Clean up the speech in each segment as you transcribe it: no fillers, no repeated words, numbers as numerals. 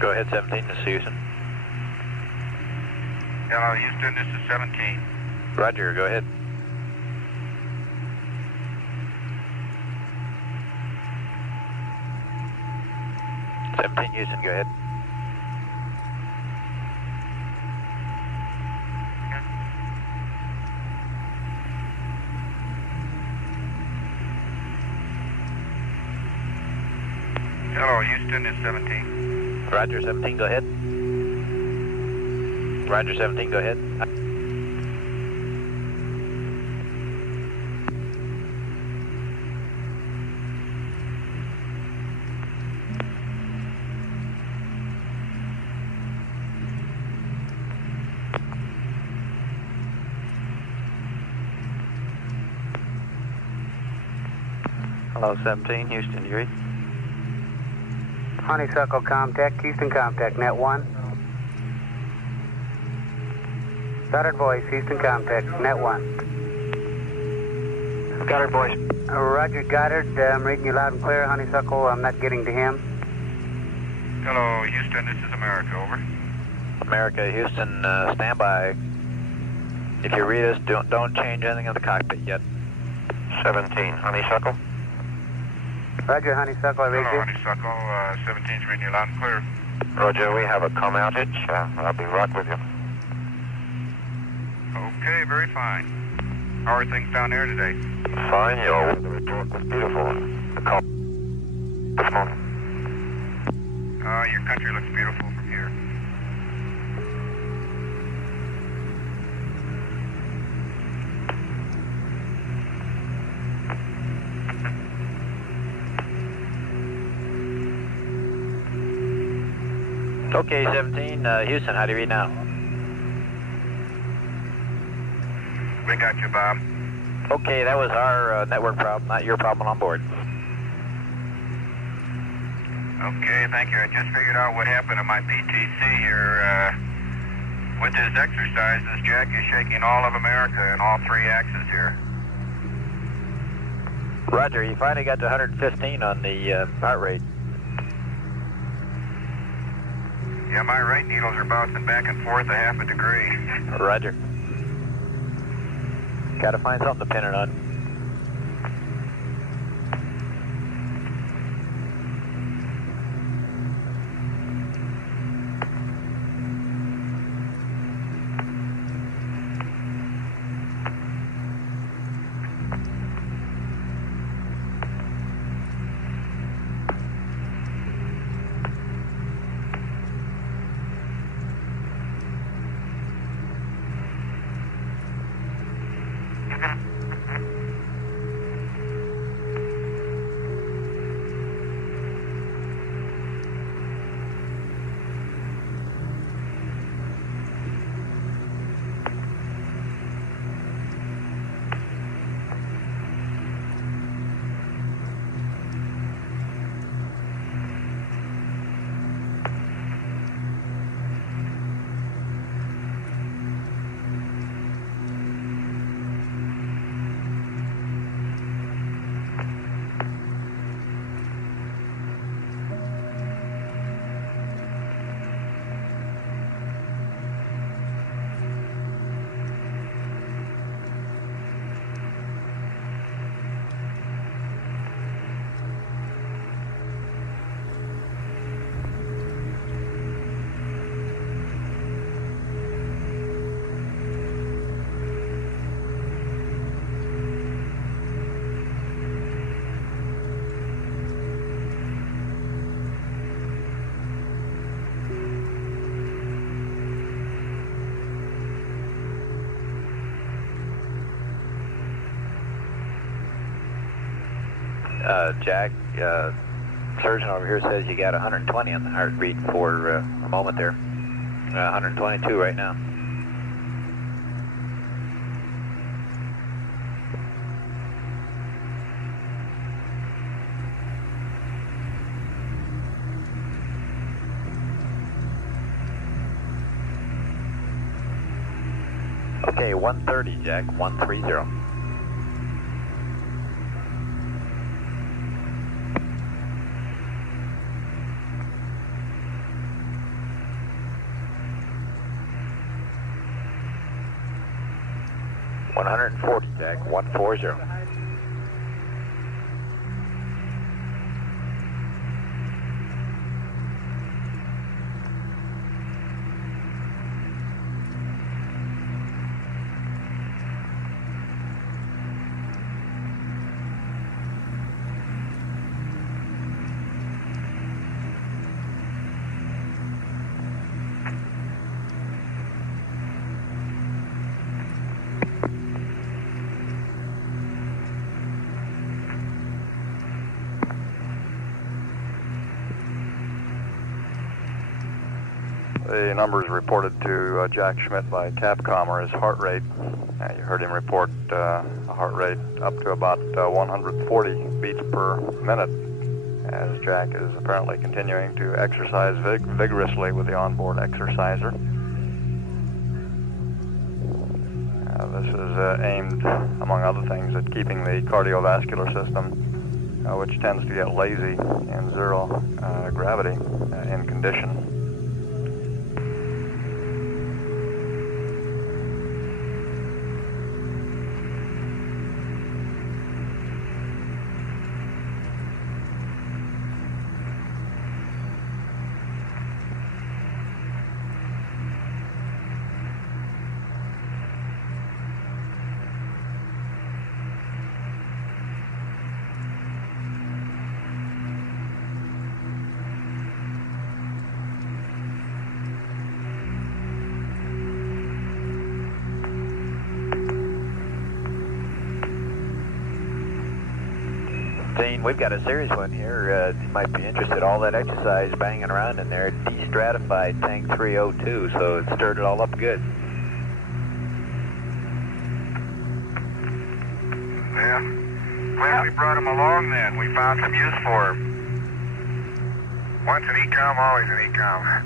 Go ahead, 17, this is Houston. Hello, Houston, this is 17. Roger, go ahead. Houston, go ahead. Hello, Houston, it's 17. Roger, 17, go ahead. Roger, 17, go ahead. Hello, 17, Houston, you read? Honeysuckle Comtech, Houston Comtech, net 1. Goddard voice, Houston Comtech, net 1. Goddard voice. Roger, Goddard, I'm reading you loud and clear. Honeysuckle, I'm not getting to him. Hello, Houston, this is America, over. America, Houston, stand by. If you read us, don't change anything in the cockpit yet. 17, Honeysuckle. Roger, Honeysuckle, I read Hello, you. Honeysuckle, 17's reading you loud and clear. Roger, we have a comm outage. I'll be right with you. Okay, very fine. How are things down there today? Fine, your weather report was beautiful. The call this morning. Your country looks beautiful from here. Okay, 17, Houston, how do you read now? We got you, Bob. Okay, that was our network problem, not your problem on board. Okay, thank you. I just figured out what happened to my PTC here. With this exercise, this jack is shaking all of America in all three axes here. Roger, you finally got to 115 on the heart rate. Yeah, my right needles are bouncing back and forth a half a degree. Roger. Gotta find something to pin it on. Jack, surgeon over here says you got 120 on the heartbeat for a moment there. 122 right now. Okay, 130, Jack, 130. 140, Jack, 140. The numbers reported to Jack Schmidt by Capcom are his heart rate. You heard him report a heart rate up to about 140 beats per minute, as Jack is apparently continuing to exercise vigorously with the onboard exerciser. This is aimed, among other things, at keeping the cardiovascular system, which tends to get lazy in zero gravity, in condition. Dean, we've got a serious one here. You might be interested. All that exercise banging around in there, destratified tank 302, so it stirred it all up good. Yeah. Glad we brought him along then. We found some use for him. Once an ECOM, always an ECOM.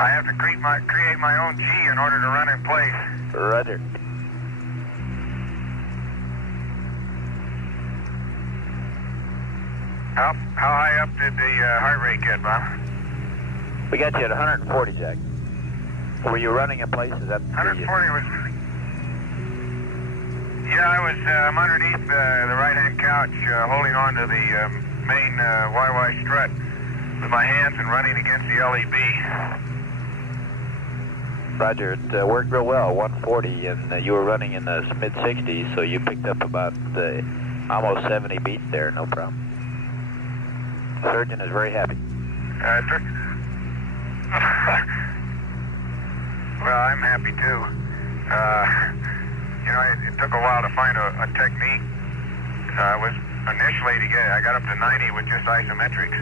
I have to create my own G in order to run in place. Roger. How high up did the heart rate get, Bob? We got you at 140, Jack. Were you running in place? Is that 140 was... Yeah, I was I'm underneath the right-hand couch, holding on to the main YY strut with my hands and running against the LEB. Roger, it worked real well, 140, and you were running in the mid-60s, so you picked up about almost 70 beats there, no problem. Surgeon is very happy. Well, I'm happy too. You know, it took a while to find a technique. I got up to 90 with just isometrics,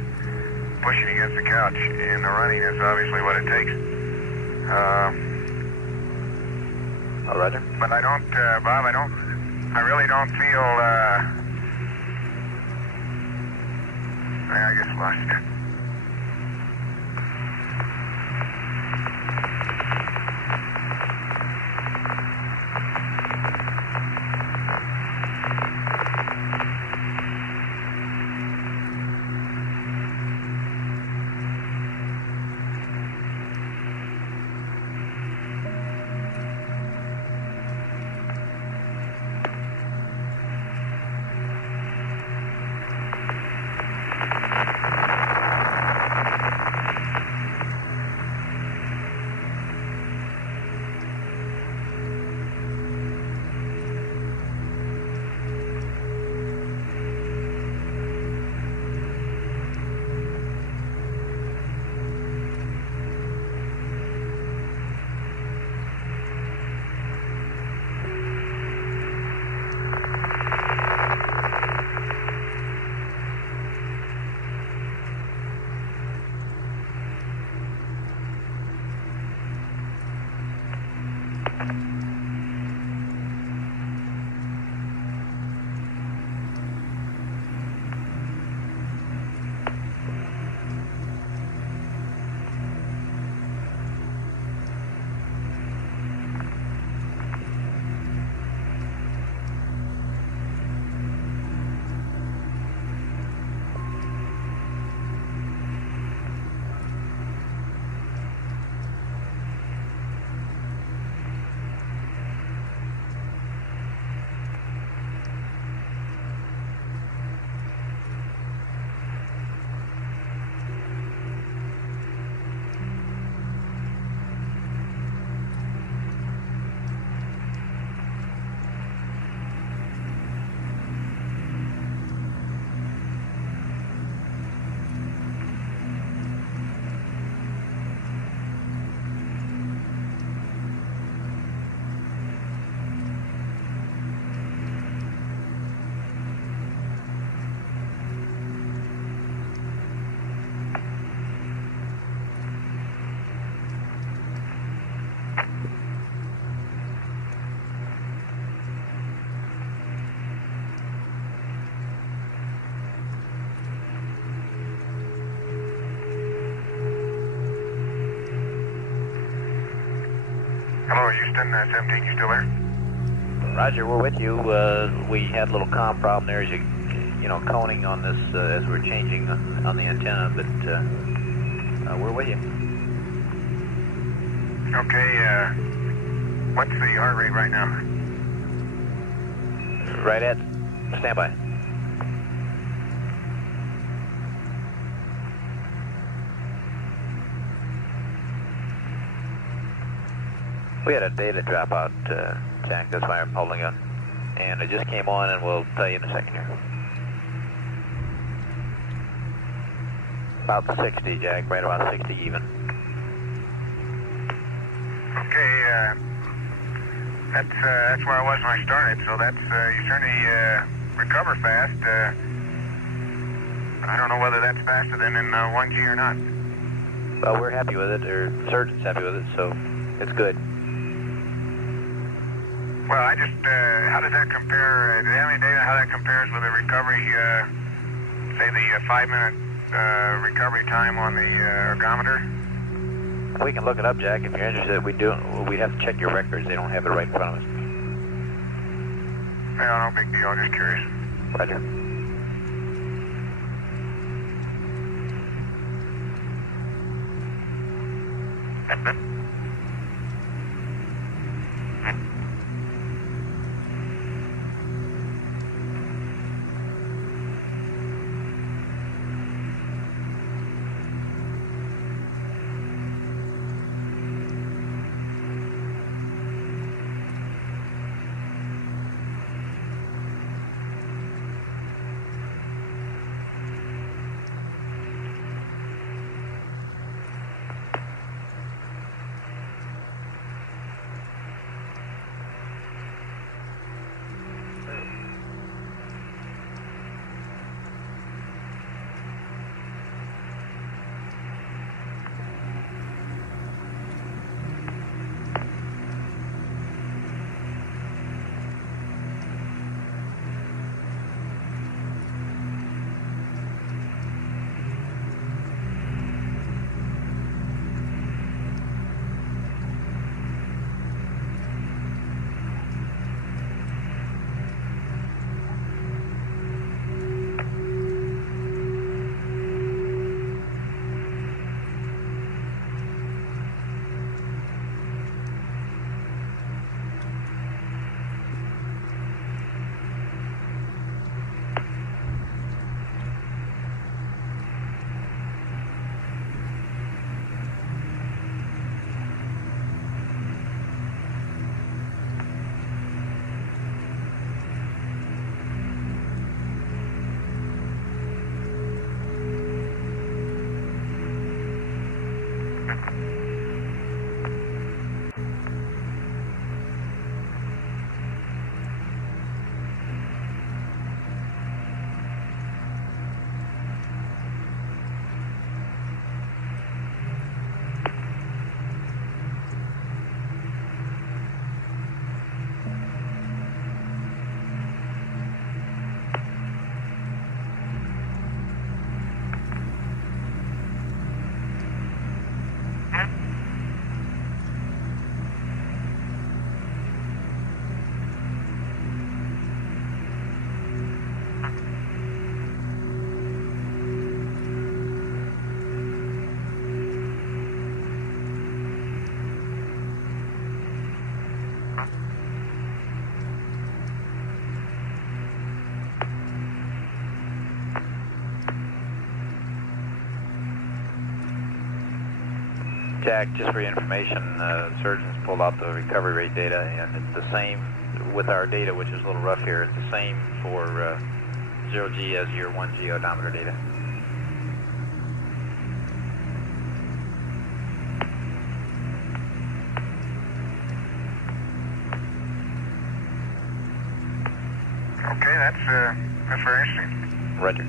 pushing against the couch, and the running is obviously what it takes. Roger. But I don't, Bob, I really don't feel, I just lost it. Hello, Houston, 17, you still there? Roger, we're with you. We had a little comm problem there as you know, coning on this as we're changing on the antenna, but we're with you. Okay, what's the heart rate right now? Right at standby. We had a data dropout, Jack, that's why I'm holding it. And it just came on, and we'll tell you in a second here. About 60, Jack, right about 60 even. Okay, that's where I was when I started, so that's, you certainly recover fast. I don't know whether that's faster than in 1G or not. Well, we're happy with it, or surgeon's happy with it, so it's good. Well, how does that compare, do you have any data how that compares with the recovery, say the 5-minute recovery time on the ergometer? We can look it up, Jack, if you're interested. We'd have to check your records. They don't have it right in front of us. Well, no big deal, just curious. Roger. Jack, just for your information, surgeons pulled out the recovery rate data, and it's the same with our data, which is a little rough here. It's the same for 0G as your 1G odometer data. Okay, that's very interesting. Roger.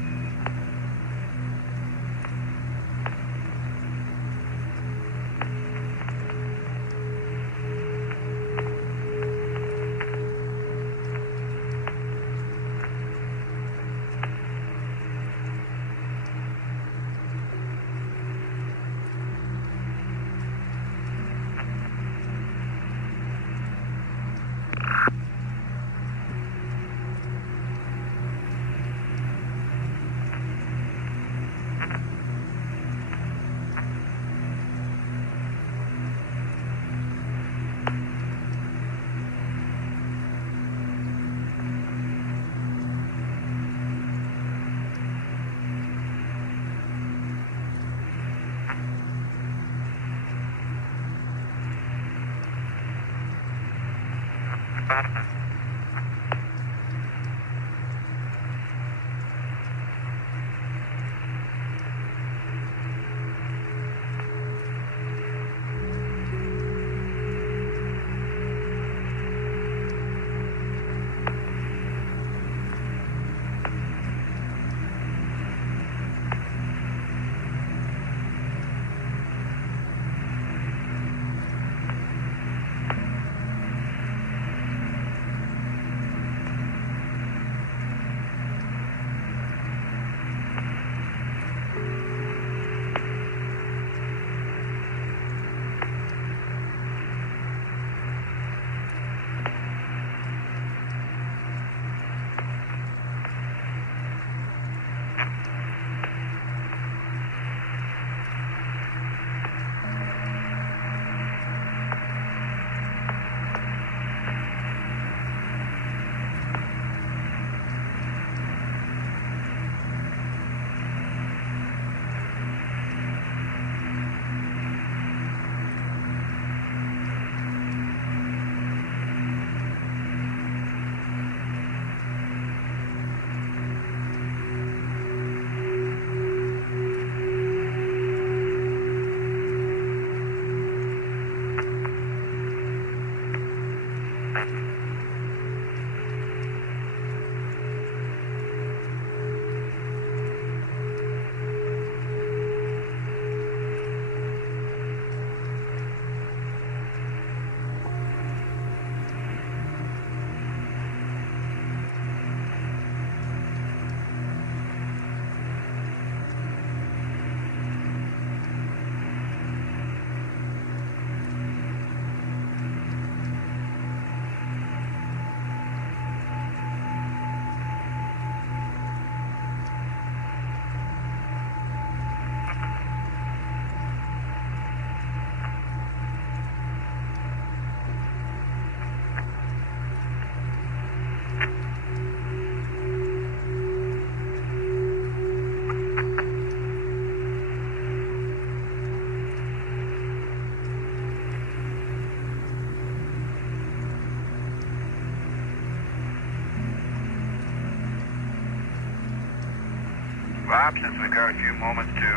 Bob, since we've got a few moments to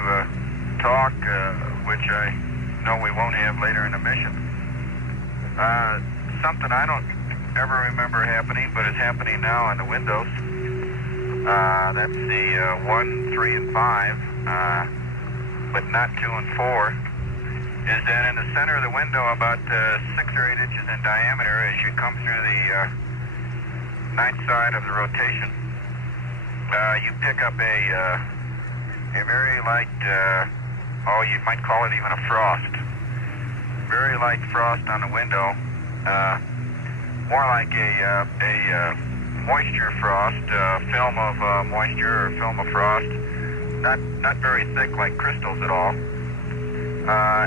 talk, which I know we won't have later in the mission, something I don't ever remember happening, but it's happening now on the windows. That's the 1, 3, and 5, but not 2 and 4, is that in the center of the window, about 6 or 8 inches in diameter, as you come through the night side of the rotation, you pick up a very light, you might call it even a frost. Very light frost on the window, more like a moisture frost, film of moisture or film of frost, not very thick like crystals at all.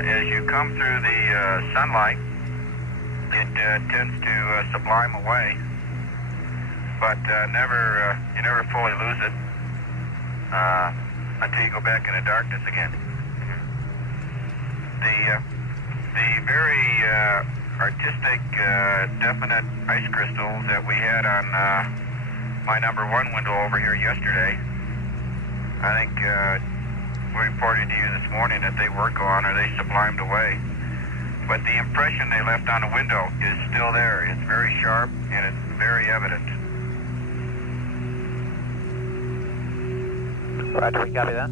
As you come through the sunlight, it tends to sublime away, but you never fully lose it until you go back into darkness again. The very artistic, definite ice crystals that we had on my number 1 window over here yesterday, I think we reported to you this morning that they were gone or they sublimed away. But the impression they left on the window is still there. It's very sharp and it's very evident. Roger, we copy that.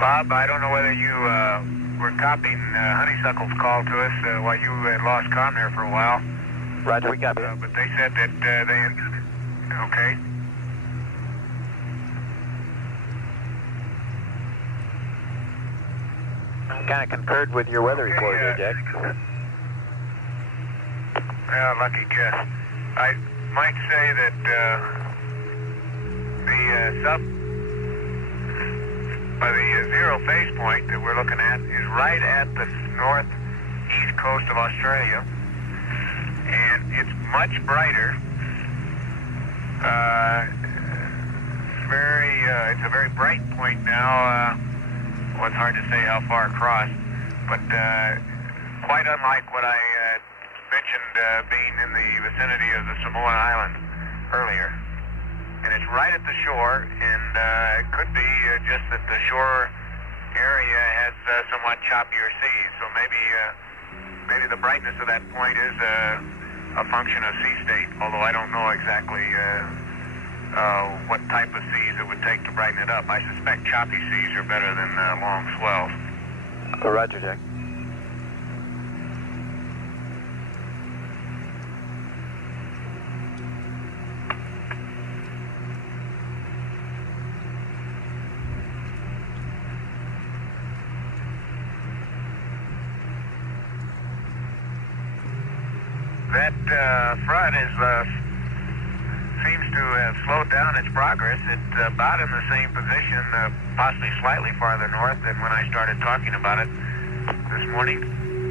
Bob, I don't know whether you were copying Honeysuckle's call to us while you had lost comm there for a while. Roger, we copy. But they said that they... Okay. Kind of concurred with your weather report there, Jack. Yeah, lucky guess. I might say that the zero phase point that we're looking at is right at the northeast coast of Australia, and it's much brighter. It's a very bright point now. Well, it's hard to say how far across, but quite unlike what I mentioned being in the vicinity of the Samoan Island earlier. And it's right at the shore, and it could be just that the shore area has somewhat choppier seas. So maybe the brightness of that point is a function of sea state, although I don't know exactly what type of seas it would take to brighten it up. I suspect choppy seas are better than long swells. Roger, Jack. That front seems to have slowed down its progress. It's about in the same position, possibly slightly farther north than when I started talking about it this morning.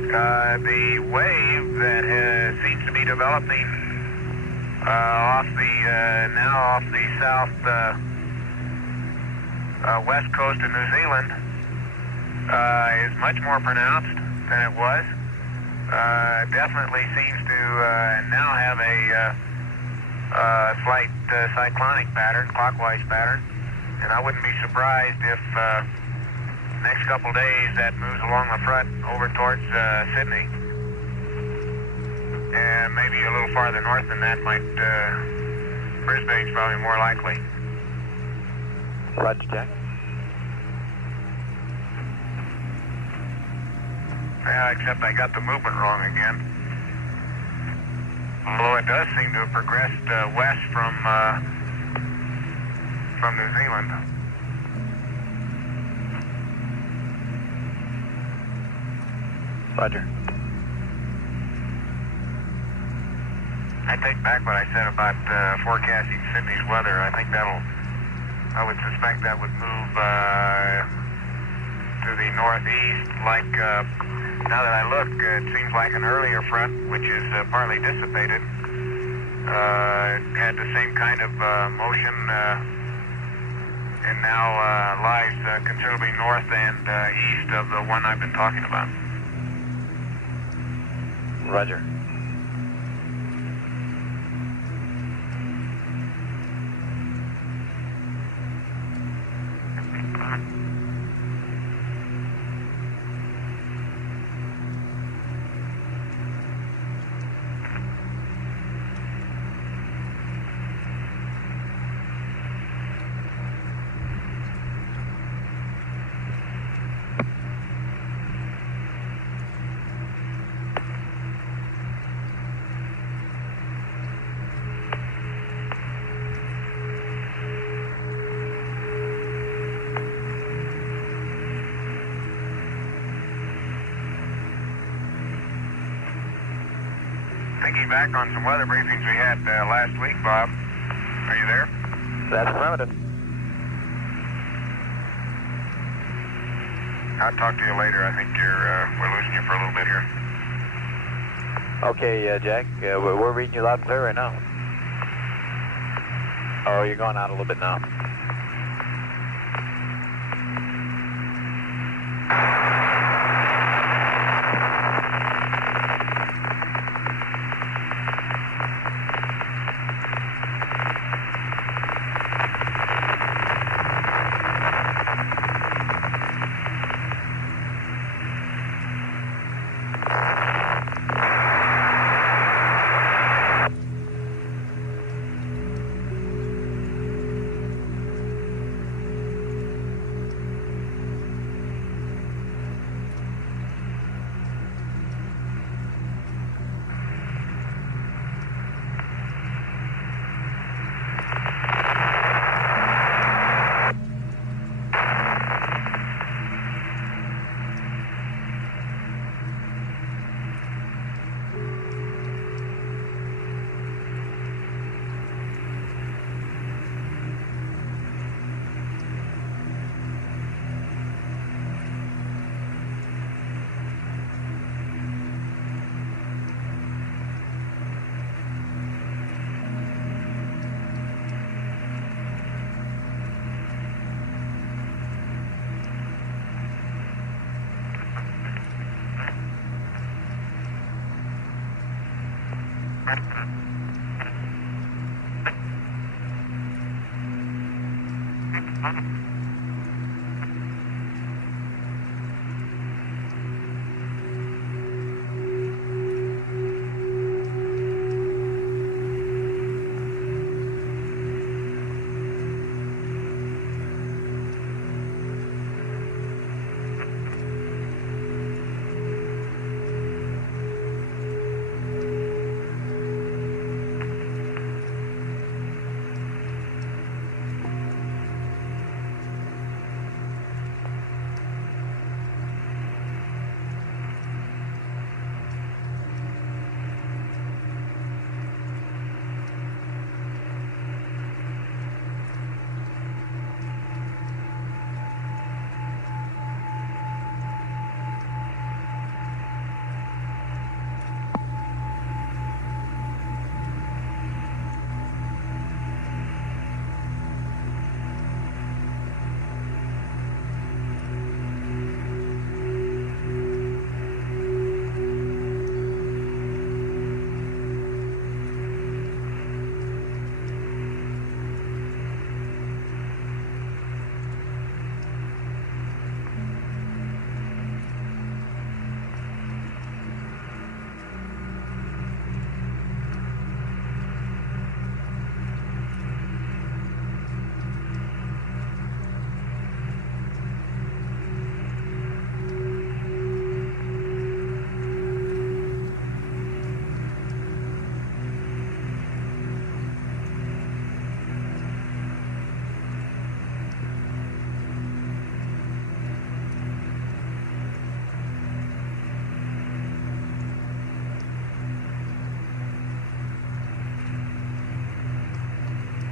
The wave that seems to be developing off the south west coast of New Zealand is much more pronounced than it was. Definitely seems to now have a slight cyclonic pattern, clockwise pattern, and I wouldn't be surprised if next couple days that moves along the front over towards Sydney, and maybe a little farther north than that Brisbane's probably more likely. Roger, Jack. Yeah, except I got the movement wrong again. Although it does seem to have progressed west from New Zealand. Roger. I take back what I said about forecasting Sydney's weather. I think I would suspect that would move to the northeast like... now that I look, it seems like an earlier front, which is partly dissipated, had the same kind of motion and now lies considerably north and east of the one I've been talking about. Roger. Thinking back on some weather briefings we had last week, Bob. Are you there? That's affirmative. I'll talk to you later. I think we're losing you for a little bit here. Okay, Jack. We're reading you loud and clear right now. Oh, you're going out a little bit now.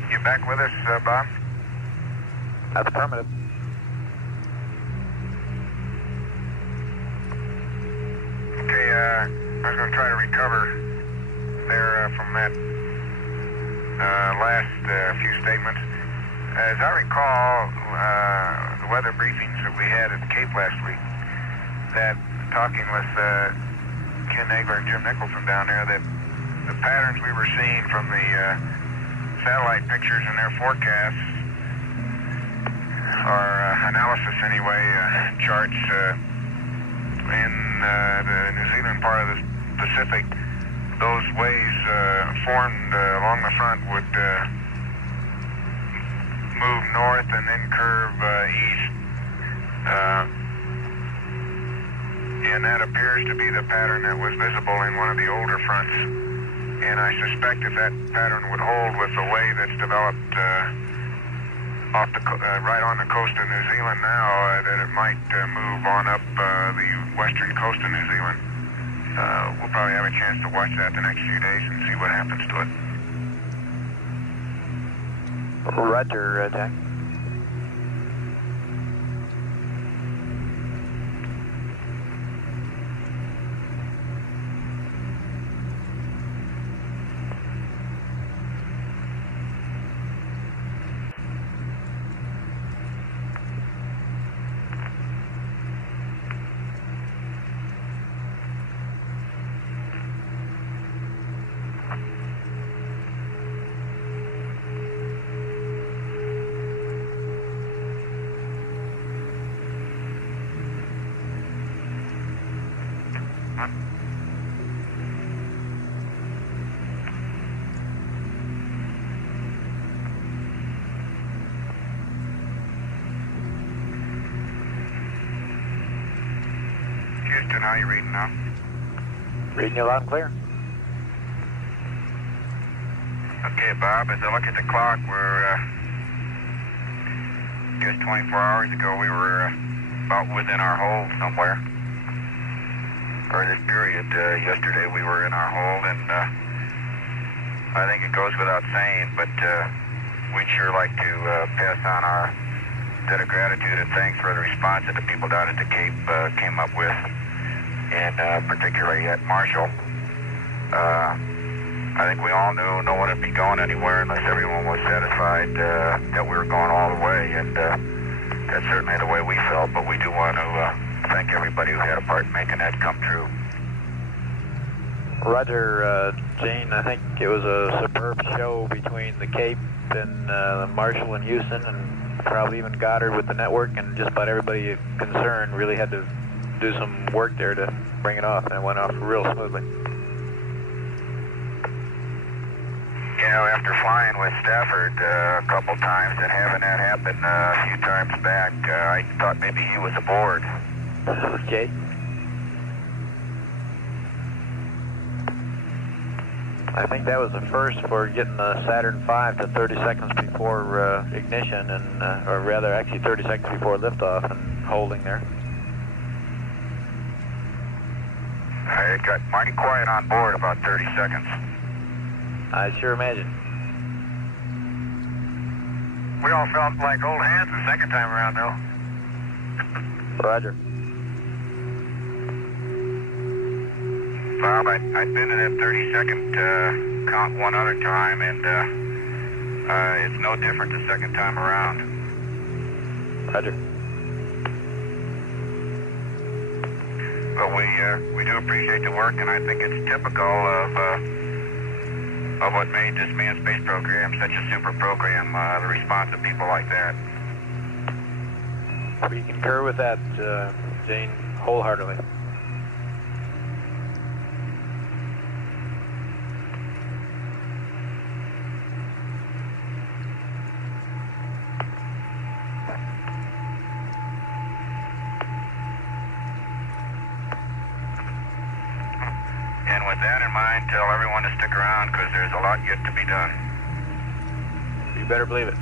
You back with us, Bob? That's affirmative. Okay, I was going to try to recover there from that last few statements. As I recall, the weather briefings that we had at the Cape last week, that talking with Ken Nagler and Jim Nicholson down there, that the patterns we were seeing from the satellite pictures and their forecasts, or analysis anyway, charts in the New Zealand part of the Pacific, those waves formed along the front would move north and then curve east. And that appears to be the pattern that was visible in one of the older fronts. And I suspect if that pattern would hold with the way that's developed off the right on the coast of New Zealand now, that it might move on up the western coast of New Zealand. We'll probably have a chance to watch that the next few days and see what happens to it. Roger, Jack. Houston, how are you reading now? Reading you loud and clear. Okay, Bob, as I look at the clock, we're just 24 hours ago, we were about within our hold somewhere. Or this period, yesterday we were in our hold, and I think it goes without saying, but we'd sure like to pass on our debt of gratitude and thanks for the response that the people down at the Cape came up with, and particularly at Marshall. I think we all knew no one would be going anywhere unless everyone was satisfied that we were going all the way, and that's certainly the way we felt, but we do want to thank everybody who had a part in making that come true. Roger, Gene, I think it was a superb show between the Cape and Marshall and Houston, and probably even Goddard with the network, and just about everybody concerned really had to do some work there to bring it off, and it went off real smoothly. You know, after flying with Stafford a couple times and having that happen a few times back, I thought maybe he was aboard. Okay. I think that was the first for getting the Saturn V to 30 seconds before ignition, and or rather, actually 30 seconds before liftoff, and holding there. It got mighty quiet on board about 30 seconds. I sure imagine. We all felt like old hands the second time around, though. Roger. Bob, I've been to that 30-second count one other time, and it's no different the second time around. Roger. But we do appreciate the work, and I think it's typical of what made this manned space program such a super program, the response of people like that. We concur with that, Gene, wholeheartedly. And with that in mind, tell everyone to stick around because there's a lot yet to be done. You better believe it.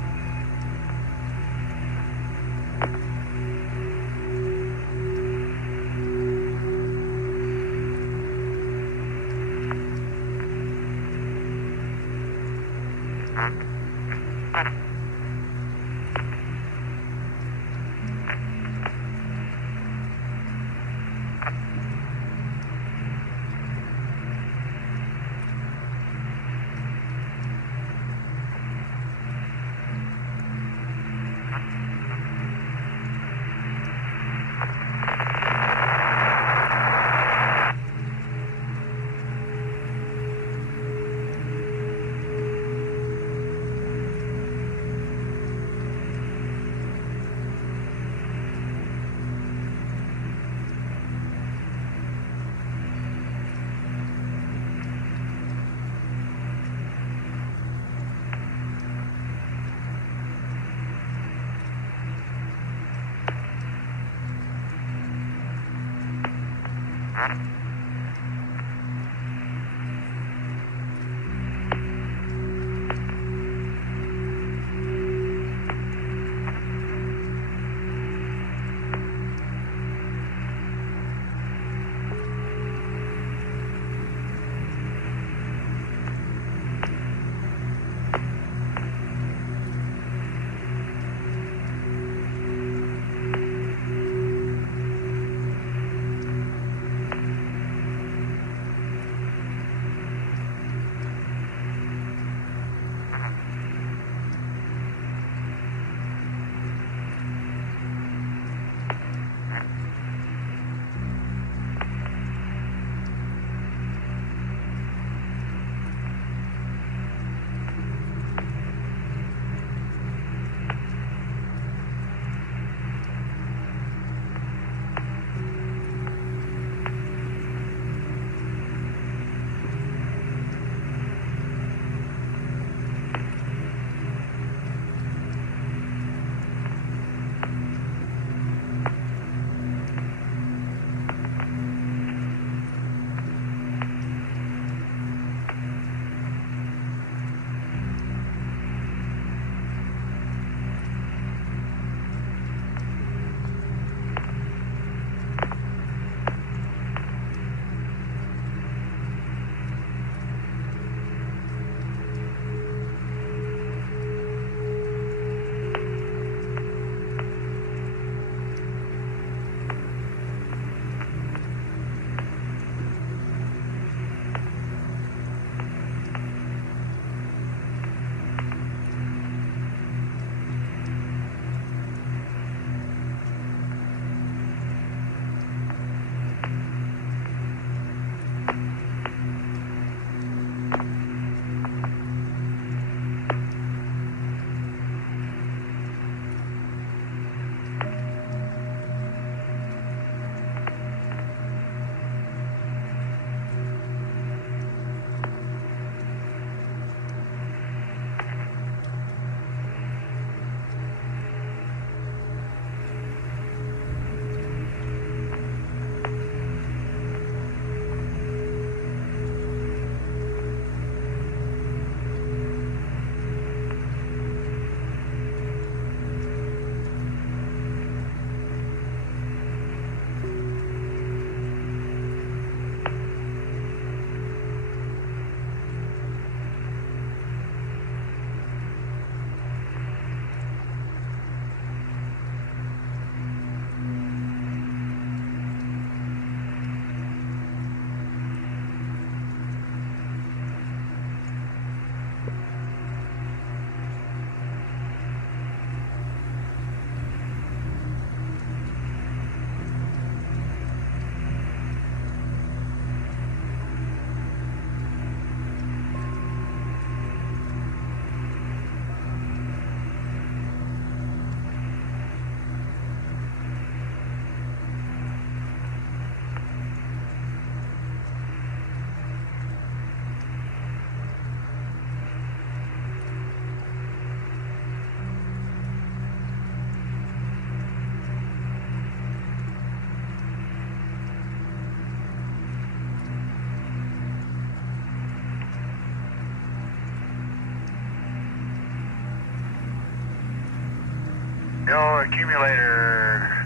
Yo, accumulator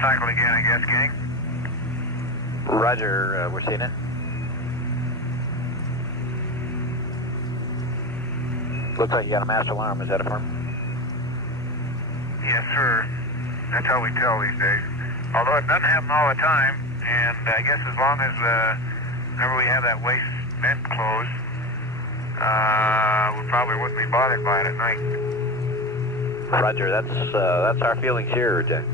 cycle again, I guess, gang. Roger, we're seeing it. Looks like you got a master alarm. Is that affirmed? Yes, sir. That's how we tell these days. Although it doesn't happen all the time, and I guess as long as whenever we have that waste vent closed, we probably wouldn't be bothered by it at night. Roger, that's our feelings here, Jack.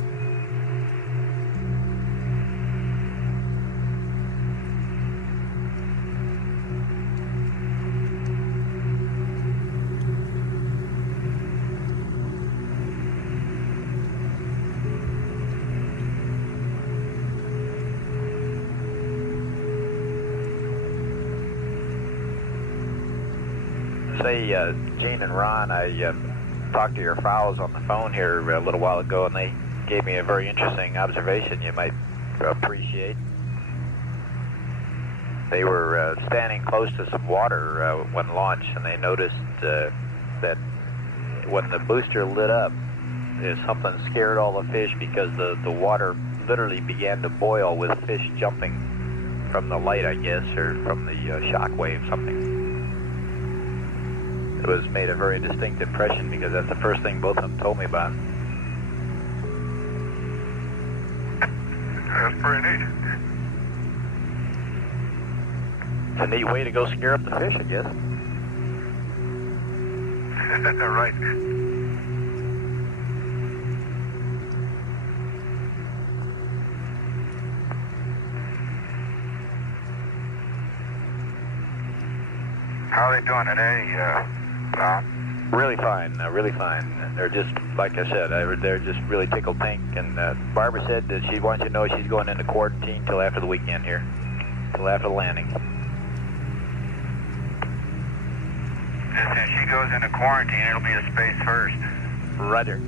Say, Gene and Ron, I talked to your fowls on the phone here a little while ago, and they gave me a very interesting observation you might appreciate. They were standing close to some water when launched, and they noticed that when the booster lit up, something scared all the fish because the water literally began to boil with fish jumping from the light, I guess, or from the shock wave, something. It was made a very distinct impression because that's the first thing both of them told me about. That's pretty neat. It's a neat way to go scare up the fish, I guess. Right. How are they doing today, Tom? Really fine, really fine. They're just, like I said, they're just really tickled pink. And Barbara said that she wants you to know she's going into quarantine till after the weekend here, till after the landing. If she goes into quarantine, it'll be a space first. Roger.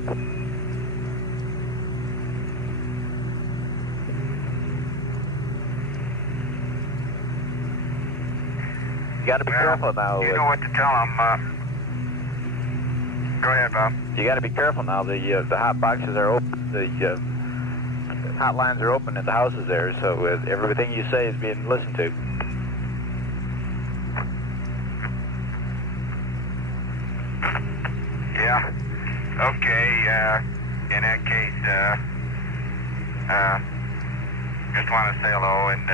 You got to be careful now. You know what to tell them. Go ahead, Bob. You got to be careful now. The hot boxes are open. The hotlines are open at the houses there, so everything you say is being listened to. Yeah. Okay. In that case, just want to say hello, and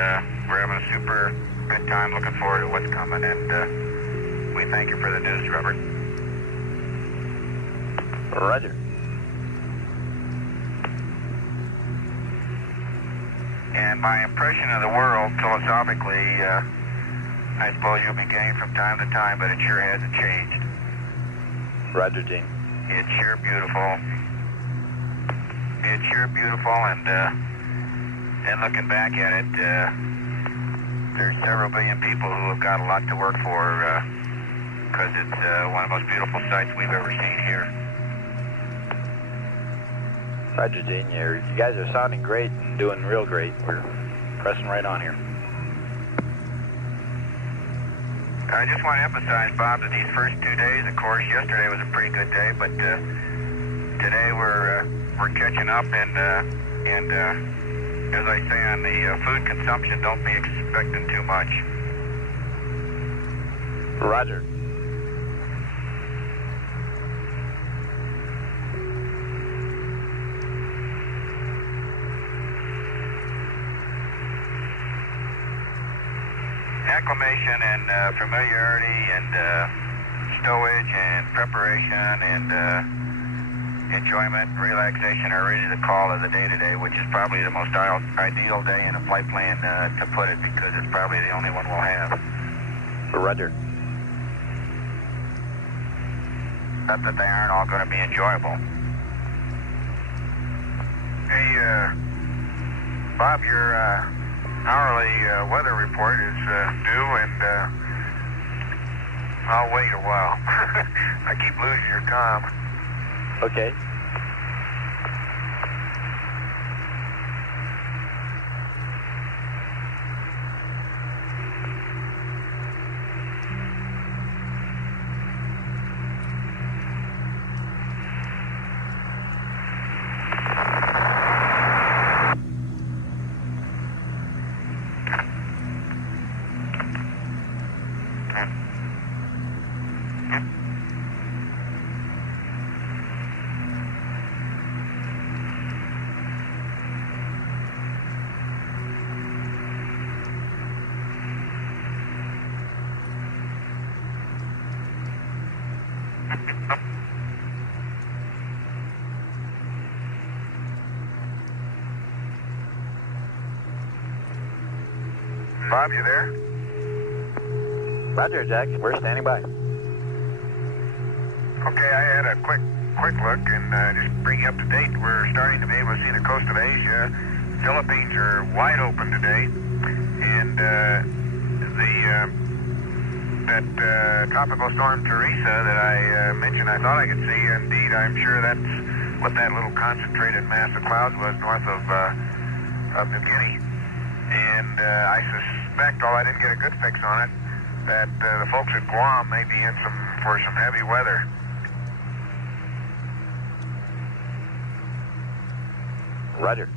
we're having a super good time. Looking forward to what's coming, and we thank you for the news, Robert. Roger. And my impression of the world, philosophically, I suppose you'll be getting from time to time, but it sure hasn't changed. Roger, Gene. It's sure beautiful. It's sure beautiful, and looking back at it, there's several billion people who have got a lot to work for, because it's one of the most beautiful sights we've ever seen here. Roger, Gene. You guys are sounding great and doing real great. We're pressing right on here. I just want to emphasize, Bob, that these first 2 days, of course, yesterday was a pretty good day, but today we're catching up, and as I say on the food consumption, don't be expecting too much. Roger. Acclimation and familiarity and stowage and preparation and enjoyment and relaxation are really the call of the day today, which is probably the most ideal day in a flight plan to put it, because it's probably the only one we'll have. Roger. Not that they aren't all going to be enjoyable. Hey, Bob, your hourly weather report is due, and I'll wait a while. I keep losing your comm. Okay. Bob, you there? Roger, Jack. We're standing by. Okay, I had a quick look and just bring you up to date. We're starting to be able to see the coast of Asia. Philippines are wide open today, and that tropical storm Teresa that I mentioned, I thought I could see. Indeed, I'm sure that's what that little concentrated mass of clouds was north of New Guinea. And I suspect, although I didn't get a good fix on it, that the folks at Guam may be in for some heavy weather. Roger.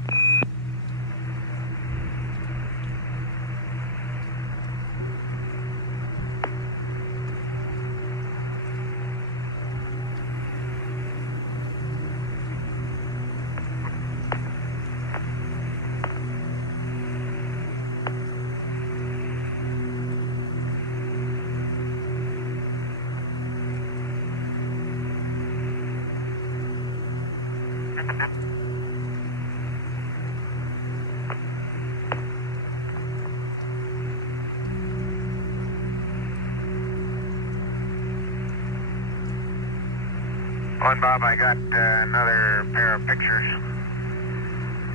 Oh, and Bob, I got another pair of pictures,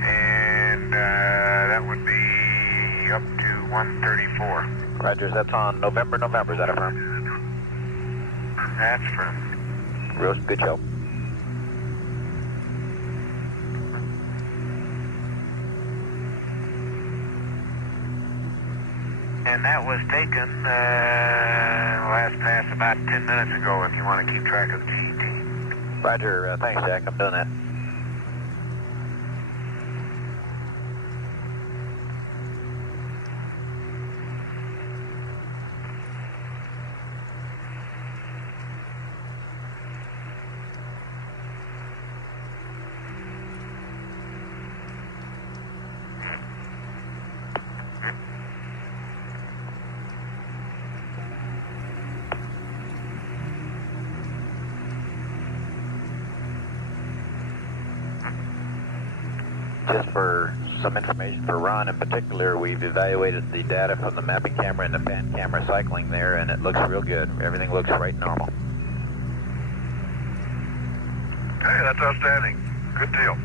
and that would be up to 134. Roger, that's on November. Is that affirmed? That's from. Real good show. And that was taken last pass about 10 minutes ago, if you want to keep track of the GET. Roger, thanks, Jack. I'm doing that. Just for some information for Ron in particular, we've evaluated the data from the mapping camera and the pan camera cycling there, and it looks real good. Everything looks right normal. Okay, that's outstanding. Good deal.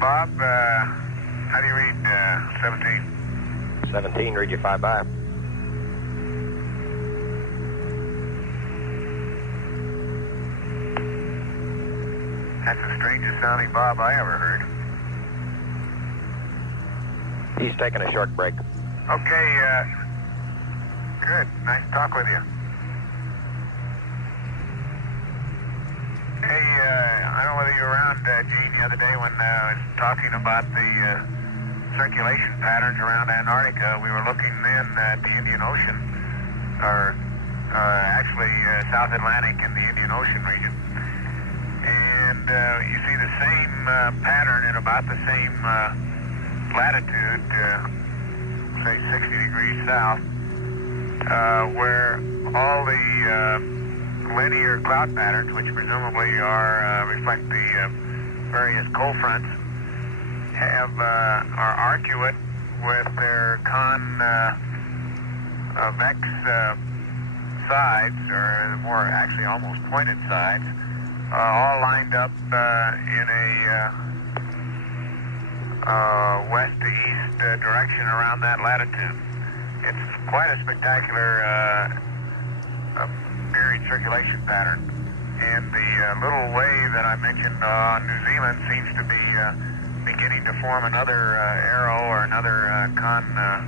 Bob, how do you read 17? 17, read you 5 by. That's the strangest sounding Bob I ever heard. He's taking a short break. Okay, good. Nice to talk with you. Hey, I don't know whether you were around, Gene, the other day when I was talking about the circulation patterns around Antarctica. We were looking then at the Indian Ocean, or actually South Atlantic and the Indian Ocean region. And you see the same pattern in about the same latitude, say 60 degrees south, where all the linear cloud patterns, which presumably reflect the various cold fronts, are arcuate with their convex sides, or more actually almost pointed sides, all lined up in a west to east direction around that latitude. It's quite a spectacular period circulation pattern. And the little wave that I mentioned on New Zealand seems to be beginning to form another arrow or another convex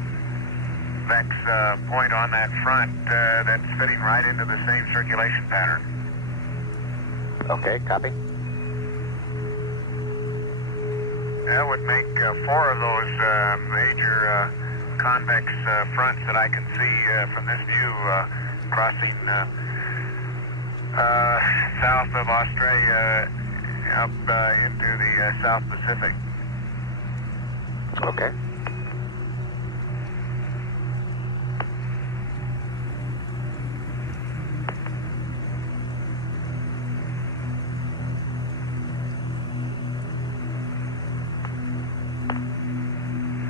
point on that front that's fitting right into the same circulation pattern. Okay, copy. That would make 4 of those major convex fronts that I can see from this view crossing south of Australia up into the South Pacific. Okay.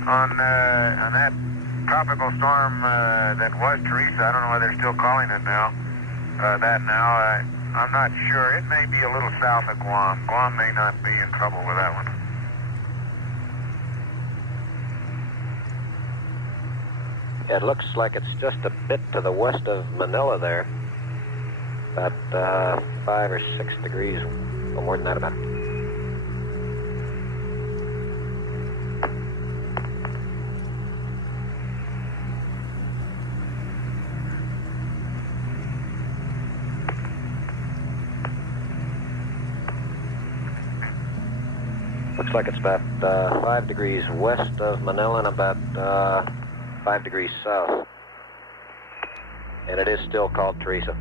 On that tropical storm that was Teresa, I don't know whether they're still calling it now. I'm not sure. It may be a little south of Guam. Guam may not be in trouble with that one. It looks like it's just a bit to the west of Manila there. About 5 or 6 degrees, or more than that about. Looks like it's about 5 degrees west of Manila and about 5 degrees south. And it is still called Teresa.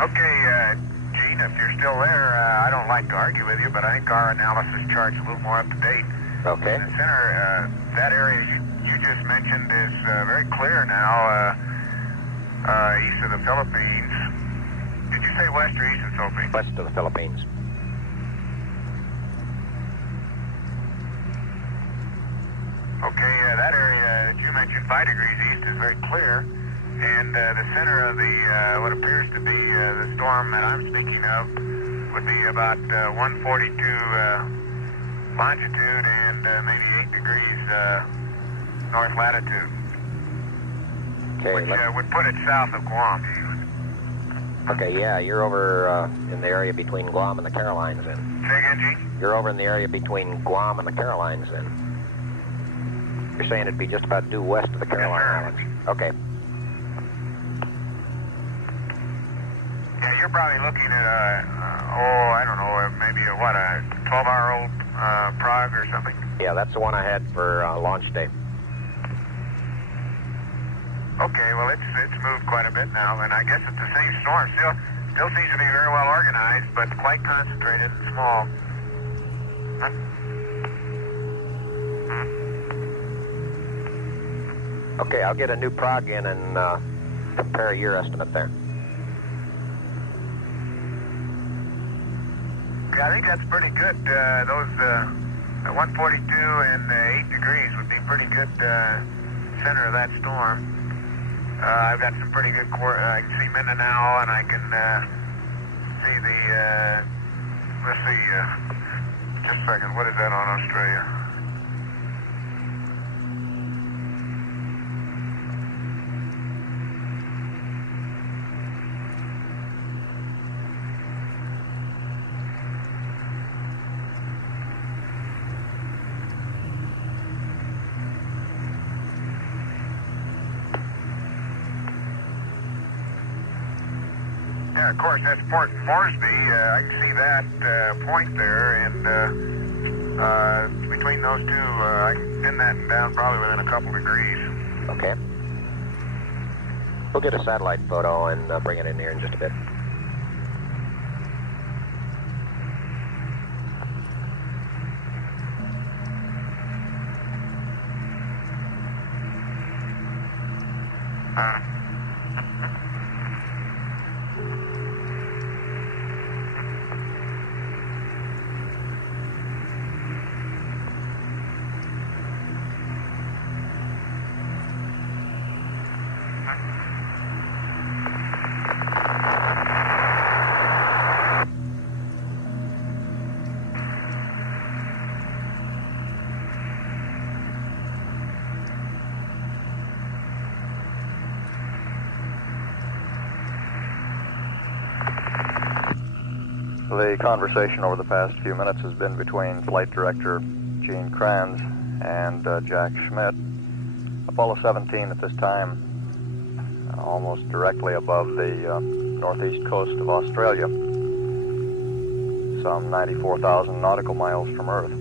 Okay, Gene, if you're still there, I don't like to argue with you, but I think our analysis chart's a little more up to date. Okay. In the center, that area you just mentioned is very clear now, east of the Philippines. Did you say west or east of the Philippines? West of the Philippines. Okay, that area that you mentioned, 5 degrees east, is very clear. And the center of the what appears to be the storm that I'm speaking of would be about 142 longitude and maybe 8 degrees north latitude, Okay. which would put it south of Guam. Okay, yeah, you're over in the area between Guam and the Carolines then. Say again, Gene? You're over in the area between Guam and the Carolines then. You're saying it'd be just about due west of the Caroline Islands. Okay. Yeah, you're probably looking at I don't know, maybe a 12-hour-old Prague or something? Yeah, that's the one I had for launch day. Okay, well, it's moved quite a bit now, and I guess it's the same storm. Still seems to be very well organized, but quite concentrated and small. Huh? Okay, I'll get a new prog in and compare your estimate there. Yeah, I think that's pretty good. Those 142 and 8 degrees would be pretty good center of that storm. I've got some pretty good I can see Mindanao, and I can see the, let's see, just a second, what is that on Australia? Yeah, of course, that's Port Moresby. I can see that point there, and between those two, I can pin that down probably within a couple degrees. Okay. We'll get a satellite photo and bring it in here in just a bit. The conversation over the past few minutes has been between Flight Director Gene Kranz and Jack Schmitt. Apollo 17 at this time, almost directly above the northeast coast of Australia, some 94,000 nautical miles from Earth.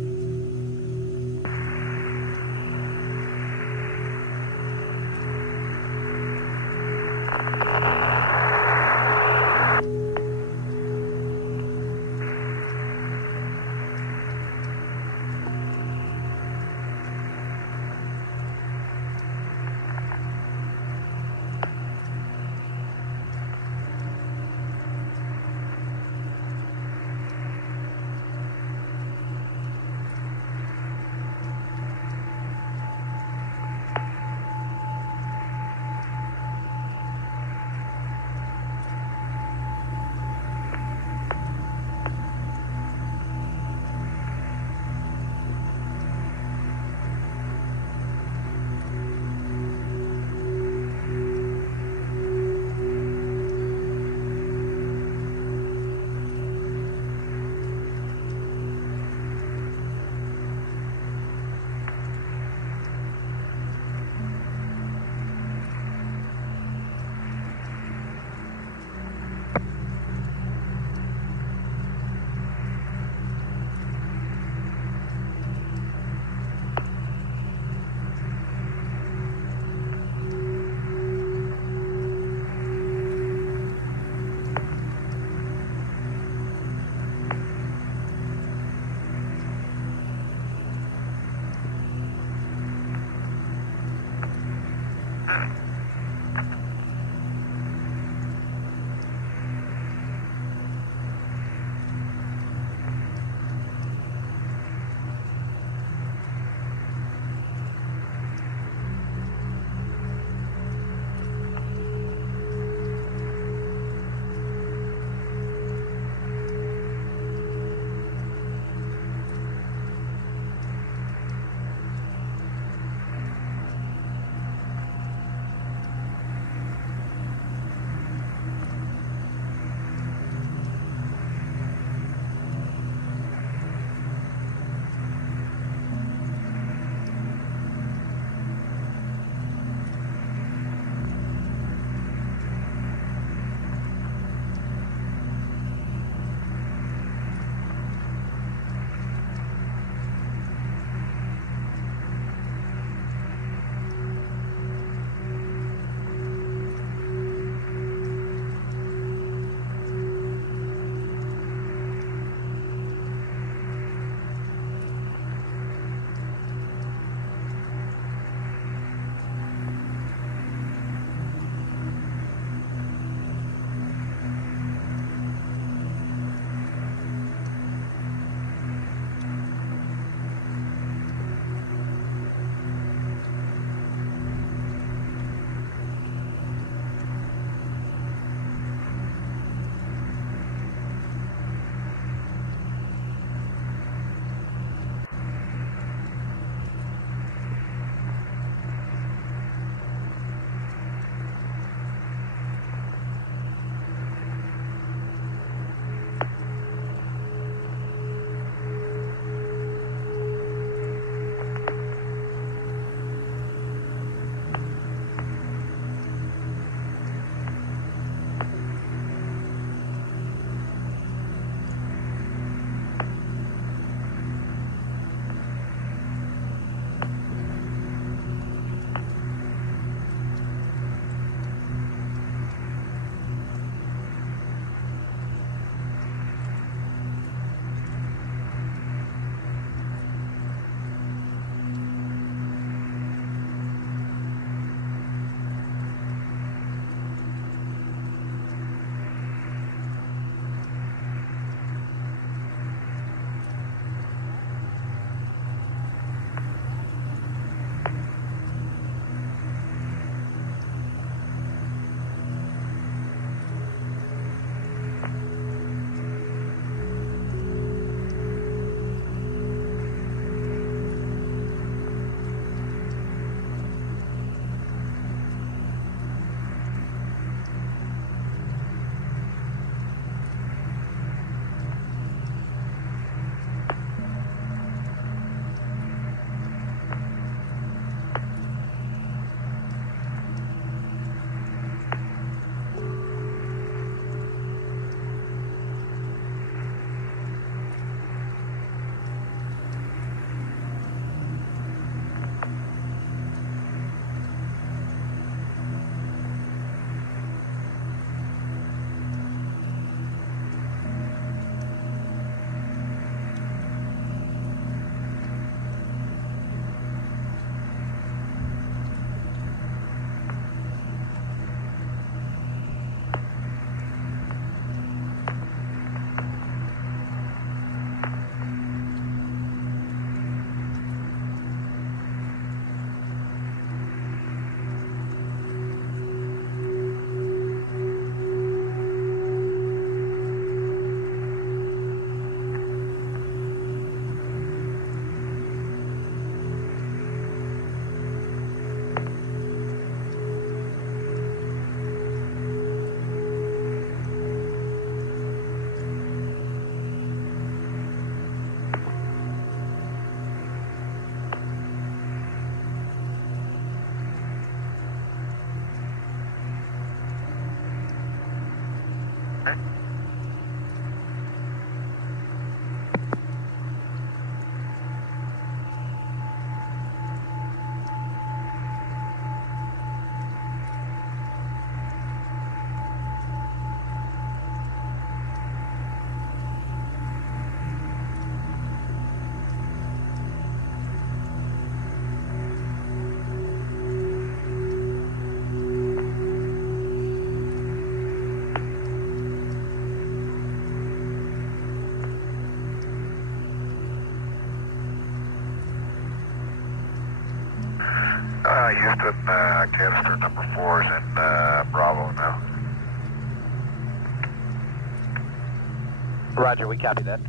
Houston, canister number 4 is in Bravo now. Roger, we copy that.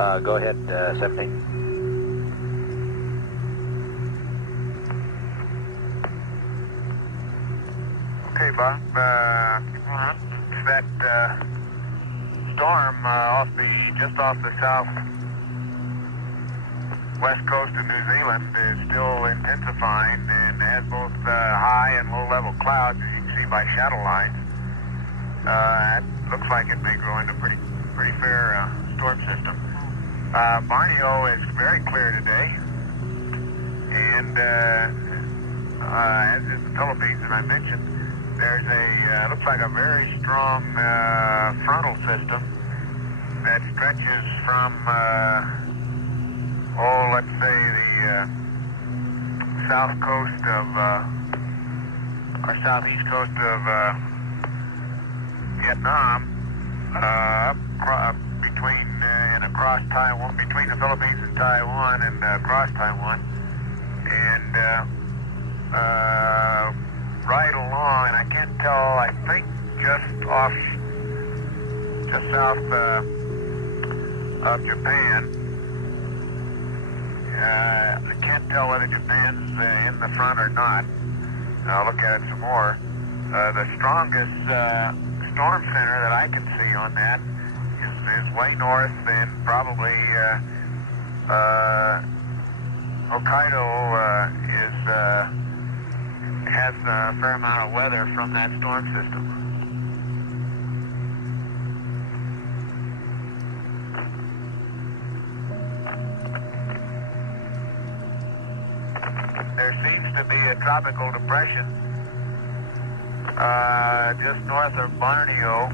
Go ahead, 17. Okay, Bob. That storm just off the southwest coast of New Zealand is still intensifying and has both high and low level clouds, as you can see by shadow lines. It looks like it may grow into a pretty fair storm system. Borneo is very clear today, and as is the Philippines, as I mentioned, there's looks like a very strong frontal system that stretches from, let's say the south coast of, or southeast coast of Vietnam, between and across Taiwan, between the Philippines and Taiwan, and across Taiwan, and right along, and I can't tell, I think just south of Japan. I can't tell whether Japan's in the front or not. I'll look at it some more. The strongest storm center that I can see on that is way north, and probably Hokkaido has a fair amount of weather from that storm system. There seems to be a tropical depression just north of Borneo.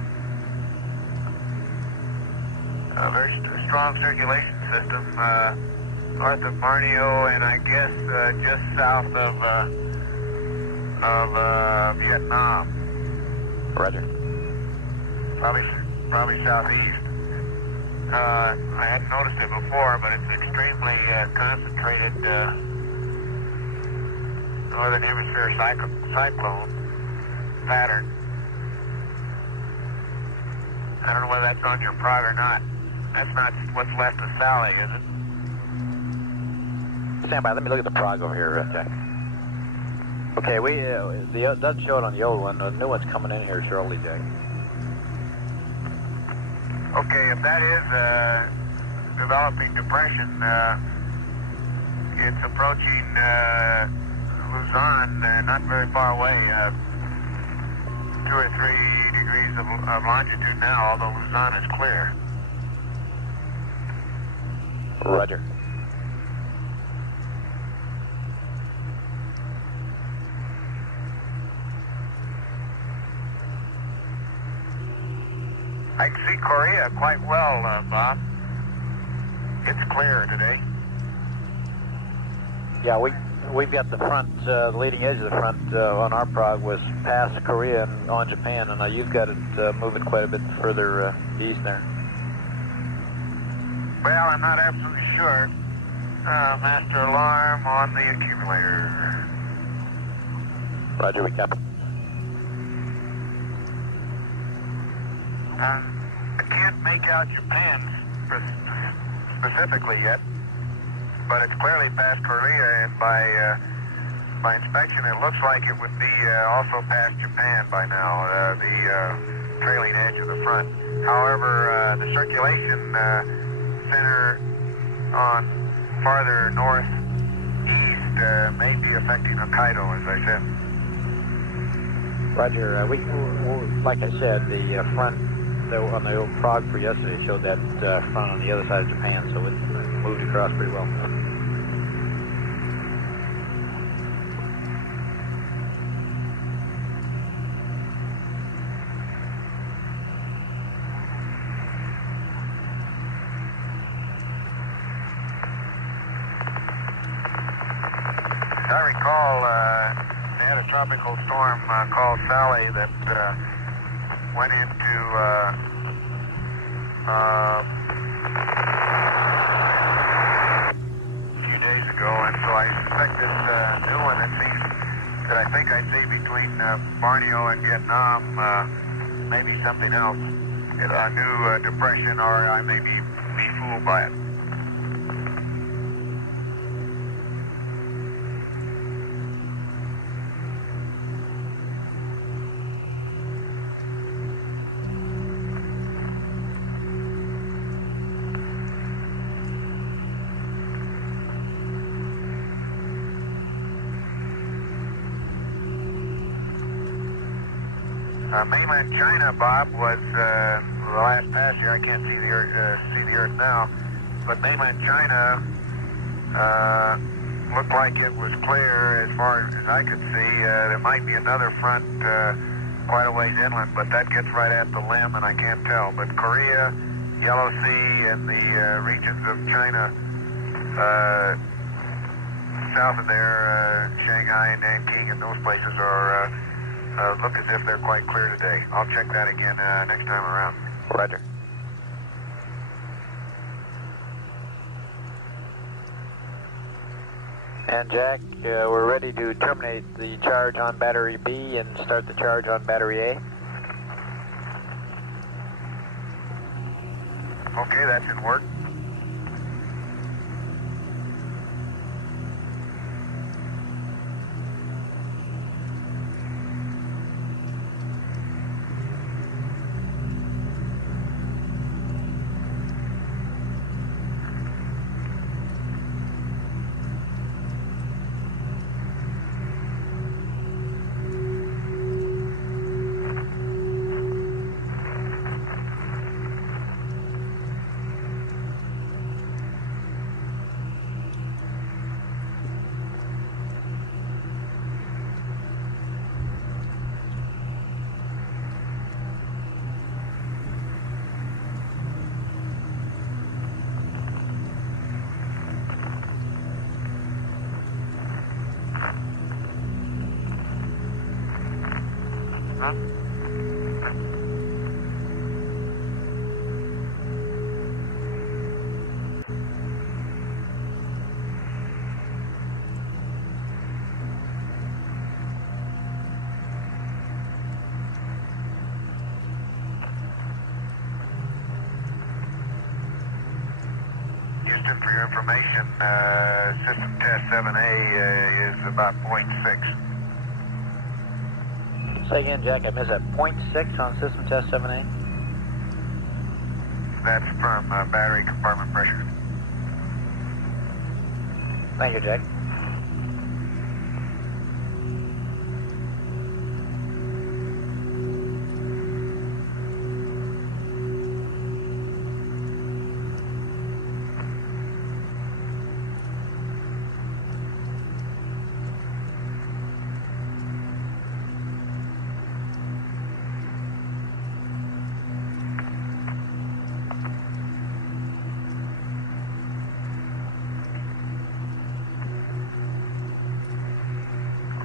A very strong circulation system north of Borneo, and I guess just south of Vietnam. Roger. Probably southeast. I hadn't noticed it before, but it's extremely concentrated northern hemisphere cyclone pattern. I don't know whether that's on your prog or not. That's not what's left of Sally, is it? Stand by. Let me look at the prog over here, Jack. Okay, it doesn't show it on the old one. The new one's coming in here shortly, Jack. Okay, if that is a developing depression, it's approaching Luzon, not very far away, 2 or 3 degrees of longitude now, although Luzon is clear. Roger. I can see Korea quite well, Bob. It's clear today. Yeah, we've got the front, the leading edge of the front on our prog was past Korea and on Japan, and you've got it moving quite a bit further east there. Well, I'm not absolutely sure. Master alarm on the accumulator. Roger, we copy. I can't make out Japan specifically yet, but it's clearly past Korea, and by inspection it looks like it would be also past Japan by now, the trailing edge of the front. However, the circulation center on farther northeast may be affecting Hokkaido, as I said. Roger, like I said, the front on the old prog for yesterday showed that front on the other side of Japan, so it moved across pretty well. As I recall, they had a tropical storm called Sally that went into a few days ago, and so I suspect this new one that I think I see between Borneo and Vietnam may be something else. A new depression, or I may be fooled by it. Mainland China, Bob, was the last pass here. I can't see the Earth now, but mainland China looked like it was clear as far as I could see. There might be another front quite a ways inland, but that gets right at the limb, and I can't tell. But Korea, Yellow Sea, and the regions of China south of there, Shanghai and Nanking, and those places are look as if they're quite clear today. I'll check that again next time around. Roger. And Jack, we're ready to terminate the charge on battery B and start the charge on battery A. Okay, that should work. Houston, for your information, system test 7A is about 0.6. Say again, Jack, I missed that. 0.6 on system test 7A? That's from battery compartment pressure. Thank you, Jack.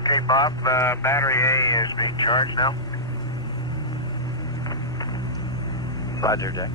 Okay, Bob, battery A is being charged now. Roger, Jack.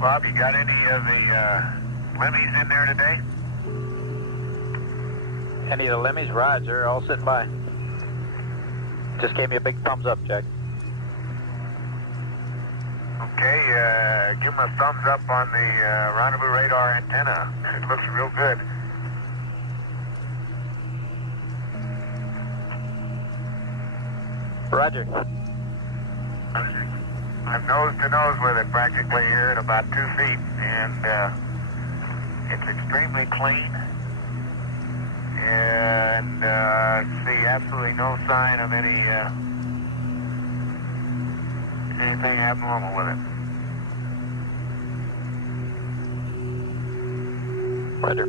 Bob, you got any of the Lemmies in there today? Any of the Lemmies? Roger, all sitting by. Just gave me a big thumbs up, Jack. Okay, give him a thumbs up on the rendezvous radar antenna. It looks real good. Roger. I'm nose to nose with it practically here at about 2 feet, and it's extremely clean. And see absolutely no sign of anything abnormal with it. Roger.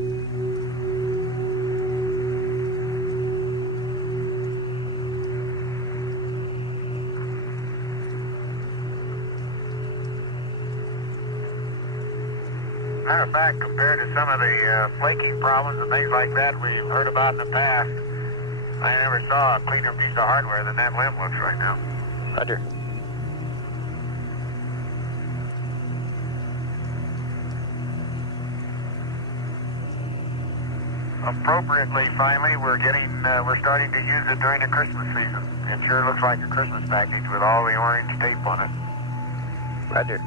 Matter of fact, compared to some of the flaking problems and things like that we've heard about in the past, I never saw a cleaner piece of hardware than that limb looks right now. Roger. Appropriately, finally, we're starting to use it during the Christmas season. It sure looks like a Christmas package with all the orange tape on it. Roger.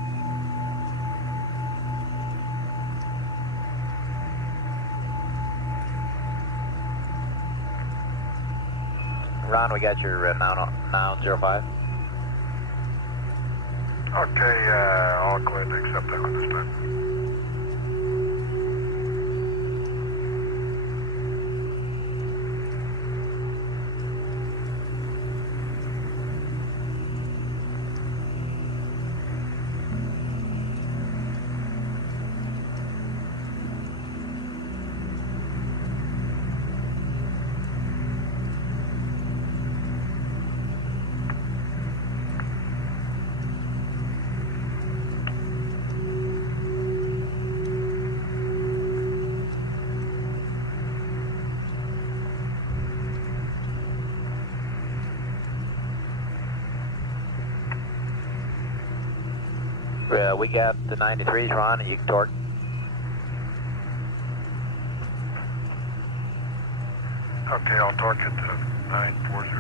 Ron, we got your noun 05. Okay, I'll go ahead and accept that one this time. We got the 93s, Ron, and you can torque. Okay, I'll torque it to 940.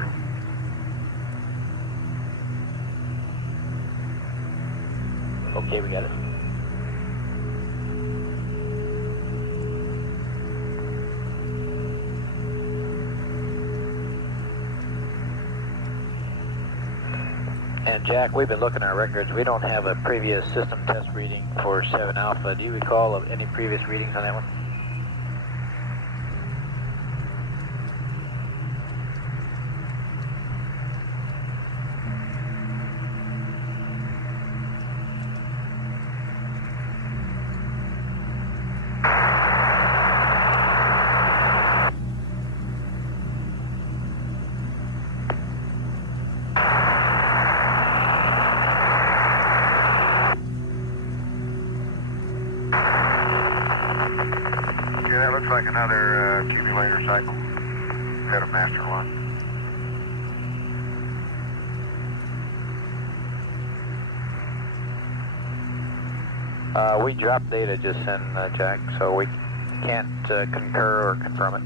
Okay, we got it. And Jack, we've been looking at our records. We don't have a previous system test reading for 7 Alpha. Do you recall of any previous readings on that one? Like another accumulator cycle. Got a master one. We dropped data just in, Jack, so we can't concur or confirm it.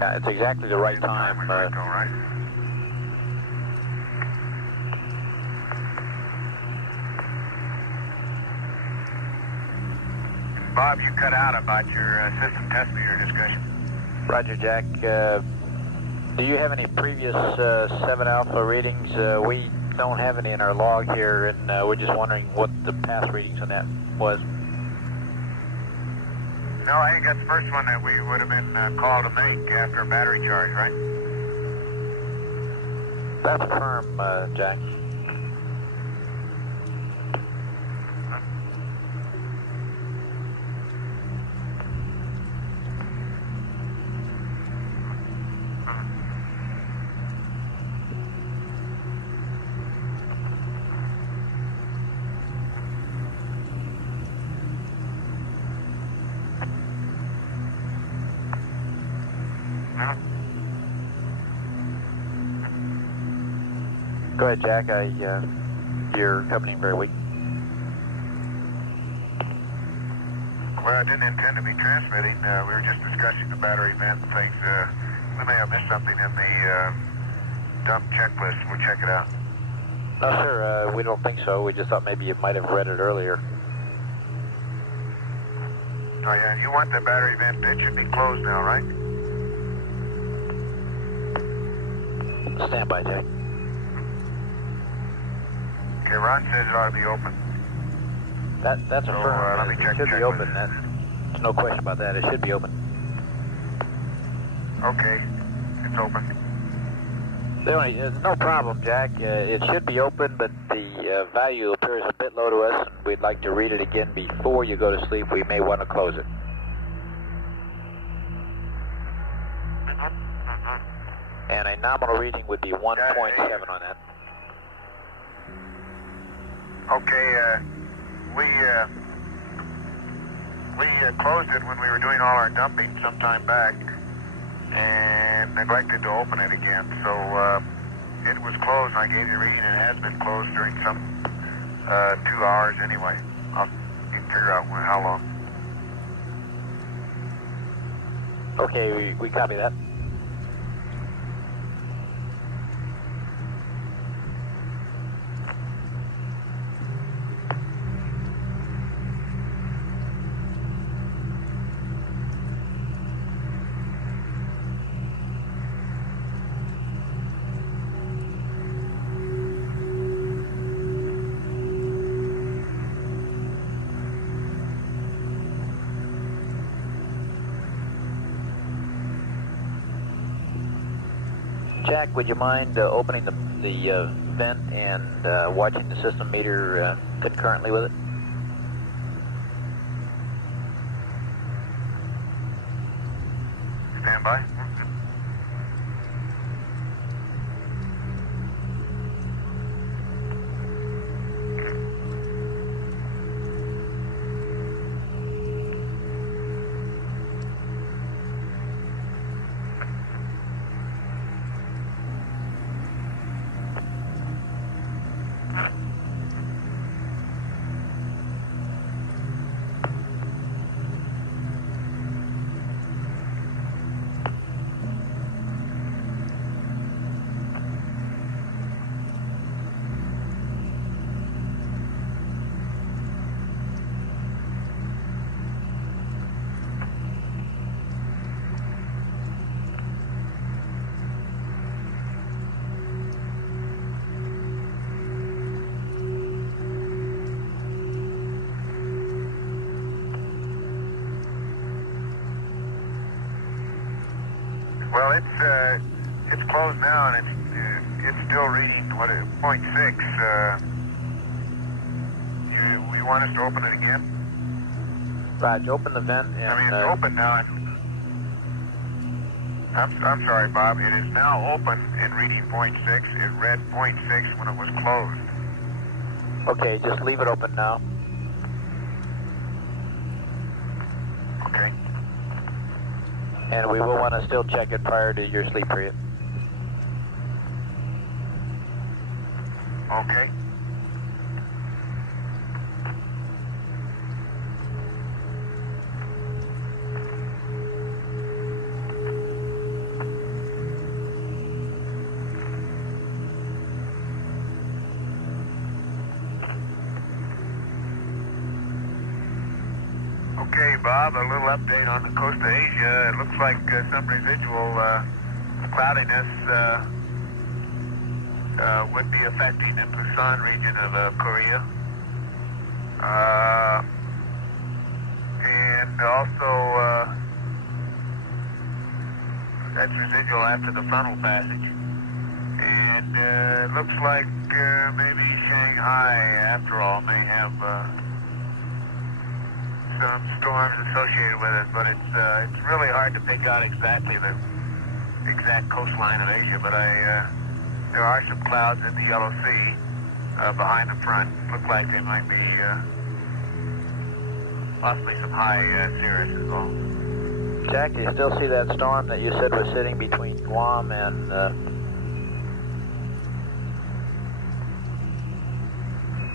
Yeah, it's exactly the right time. Right. Bob, you cut out about your system test meter discussion. Roger, Jack. Do you have any previous 7 Alpha readings? We don't have any in our log here, and we're just wondering what the past readings on that was. No, I think that's the first one that we would have been called to make after a battery charge, right? That's firm, Jack. Go ahead, Jack. you're coming in very weak. Well, I didn't intend to be transmitting. We were just discussing the battery vent and things. We may have missed something in the dump checklist. We'll check it out. No, sir, we don't think so. We just thought maybe you might have read it earlier. Oh, yeah, you want the battery vent. It should be closed now, right? Stand by, Jack. Okay, Ron says it ought to be open. That's So, affirmed. let me check It should the be open. checklist. There's no question about that. It should be open. Okay, it's open. There's no problem, Jack. It should be open, but the value appears a bit low to us, and we'd like to read it again before you go to sleep. We may want to close it. And a nominal reading would be 1.7 on that. Okay, we closed it when we were doing all our dumping some time back and neglected to open it again. So it was closed, and I gave you a reading, and it has been closed during some 2 hours anyway. I'll figure out how long. Okay, we copy that. Jack, would you mind opening the vent and watching the system meter concurrently with it? Stand by. Well, it's closed now, and it's still reading 0.6. You want us to open it again? Raj, open the vent and... I mean, it's open now. I'm sorry, Bob. It is now open and reading 0.6. It read 0.6 when it was closed. Okay, just leave it open now. Okay. And we will want to still check it prior to your sleep period. Okay. Okay, Bob, a little update on the coast of Asia. It looks like some residual cloudiness would be affecting the Busan region of Korea. And also, that's residual after the frontal passage. And it looks like maybe Shanghai, after all, may have some storms associated with it, but it's really hard to pick out exactly the exact coastline of Asia. But there are some clouds in the Yellow Sea behind the front. Look like they might be possibly some high cirrus as well. Jack, do you still see that storm that you said was sitting between Guam and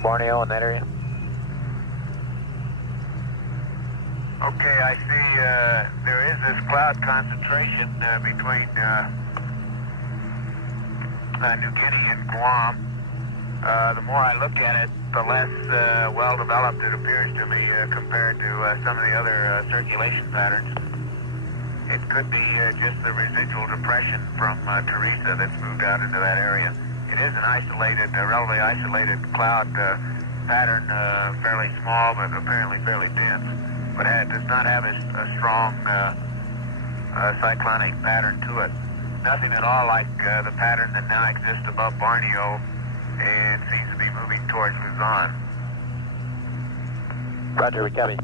Borneo in that area? Okay, I see there is this cloud concentration between New Guinea and Guam. The more I look at it, the less well-developed it appears to me compared to some of the other circulation patterns. It could be just the residual depression from Teresa that's moved out into that area. It is an isolated, relatively isolated cloud pattern, fairly small but apparently fairly dense. But it does not have a strong cyclonic pattern to it. Nothing at all like the pattern that now exists above Borneo and seems to be moving towards Luzon. Roger, we copy.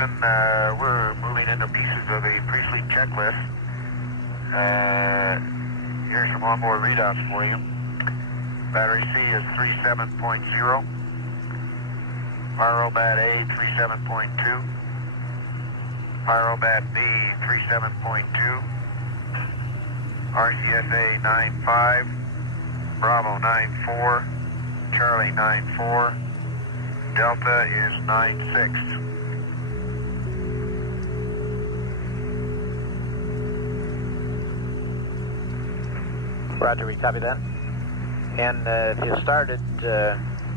Houston, we're moving into pieces of the pre-sleep checklist. Here's some onboard readouts for you. Battery C is 37.0. Pyrobat A 37.2. Pyrobat B 37.2. RCSA 9.5. Bravo 9.4. Charlie 9.4. Delta is 9.6. Roger, we copy that. And if you started,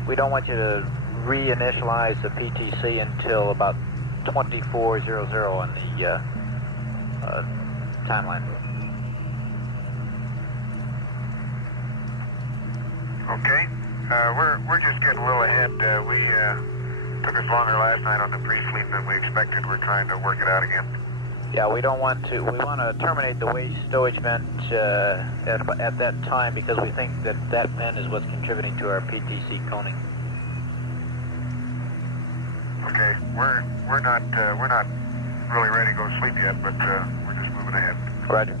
we don't want you to reinitialize the PTC until about 2400 on the timeline. Okay. We're just getting a little ahead. We took us longer last night on the pre-sleep than we expected. We're trying to work it out again. Yeah, we don't want to. We want to terminate the waste stowage vent at that time because we think that that vent is what's contributing to our PTC coning. Okay, we're not really ready to go to sleep yet, but we're just moving ahead. Roger.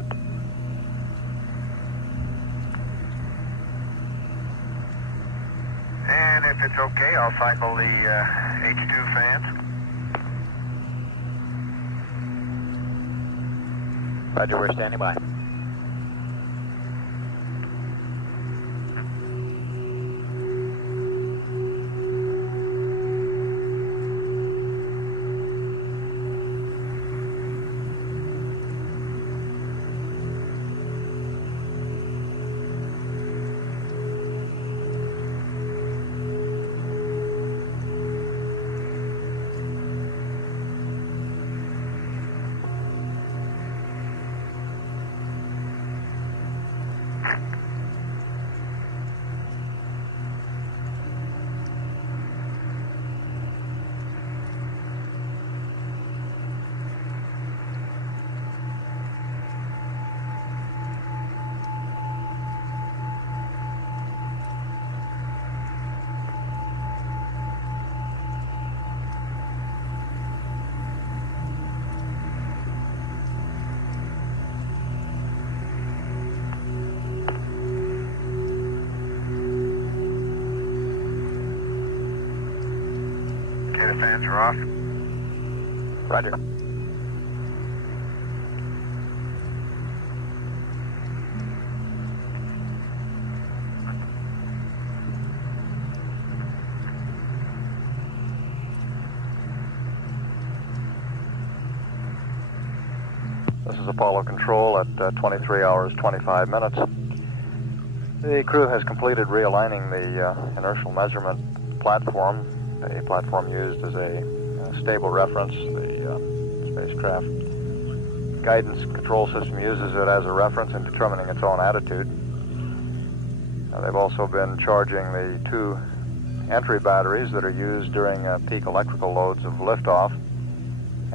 And if it's okay, I'll cycle the H2 fans. Roger, we're standing by. The fans are off. Roger. This is Apollo Control at 23 hours 25 minutes. The crew has completed realigning the inertial measurement platform, a platform used as a stable reference. The spacecraft guidance control system uses it as a reference in determining its own attitude. They've also been charging the two entry batteries that are used during peak electrical loads of liftoff,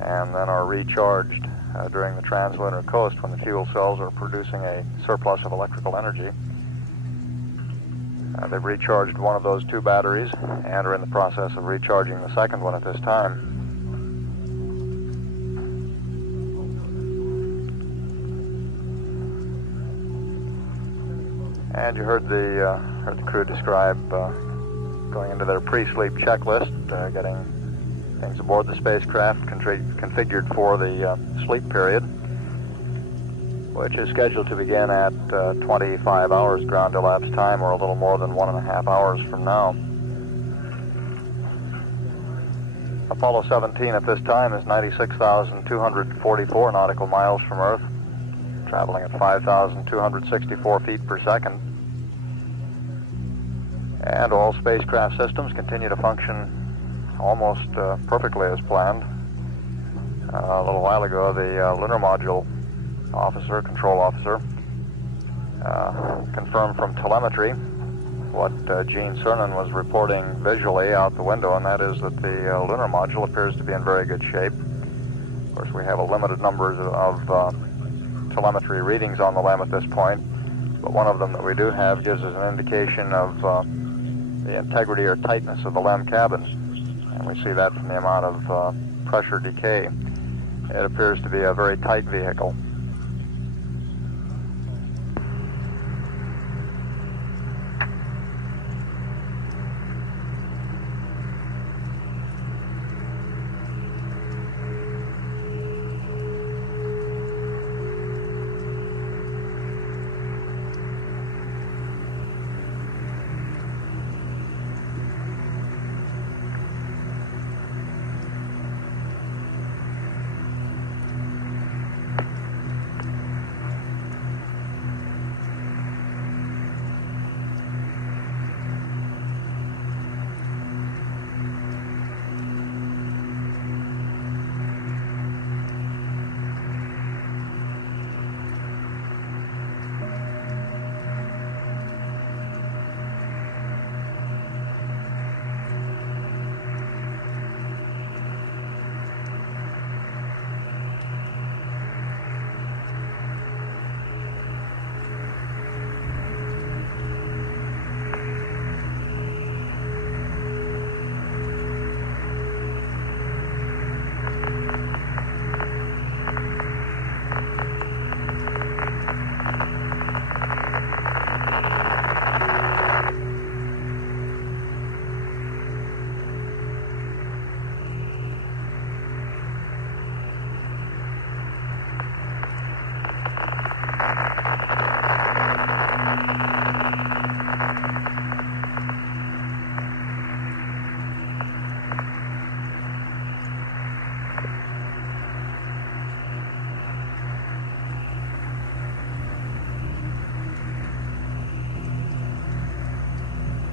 and then are recharged during the translunar coast when the fuel cells are producing a surplus of electrical energy. They've recharged one of those two batteries and are in the process of recharging the second one at this time. And you heard the crew describe going into their pre-sleep checklist, getting things aboard the spacecraft configured for the sleep period, which is scheduled to begin at 25 hours ground elapsed time, or a little more than 1.5 hours from now. Apollo 17 at this time is 96,244 nautical miles from Earth, traveling at 5,264 feet per second. And all spacecraft systems continue to function almost perfectly as planned. A little while ago, the lunar module control officer, confirmed from telemetry what Gene Cernan was reporting visually out the window, and that is that the lunar module appears to be in very good shape. Of course, we have a limited number of telemetry readings on the LEM at this point, but one of them that we do have gives us an indication of the integrity or tightness of the LEM cabins, and we see that from the amount of pressure decay. It appears to be a very tight vehicle.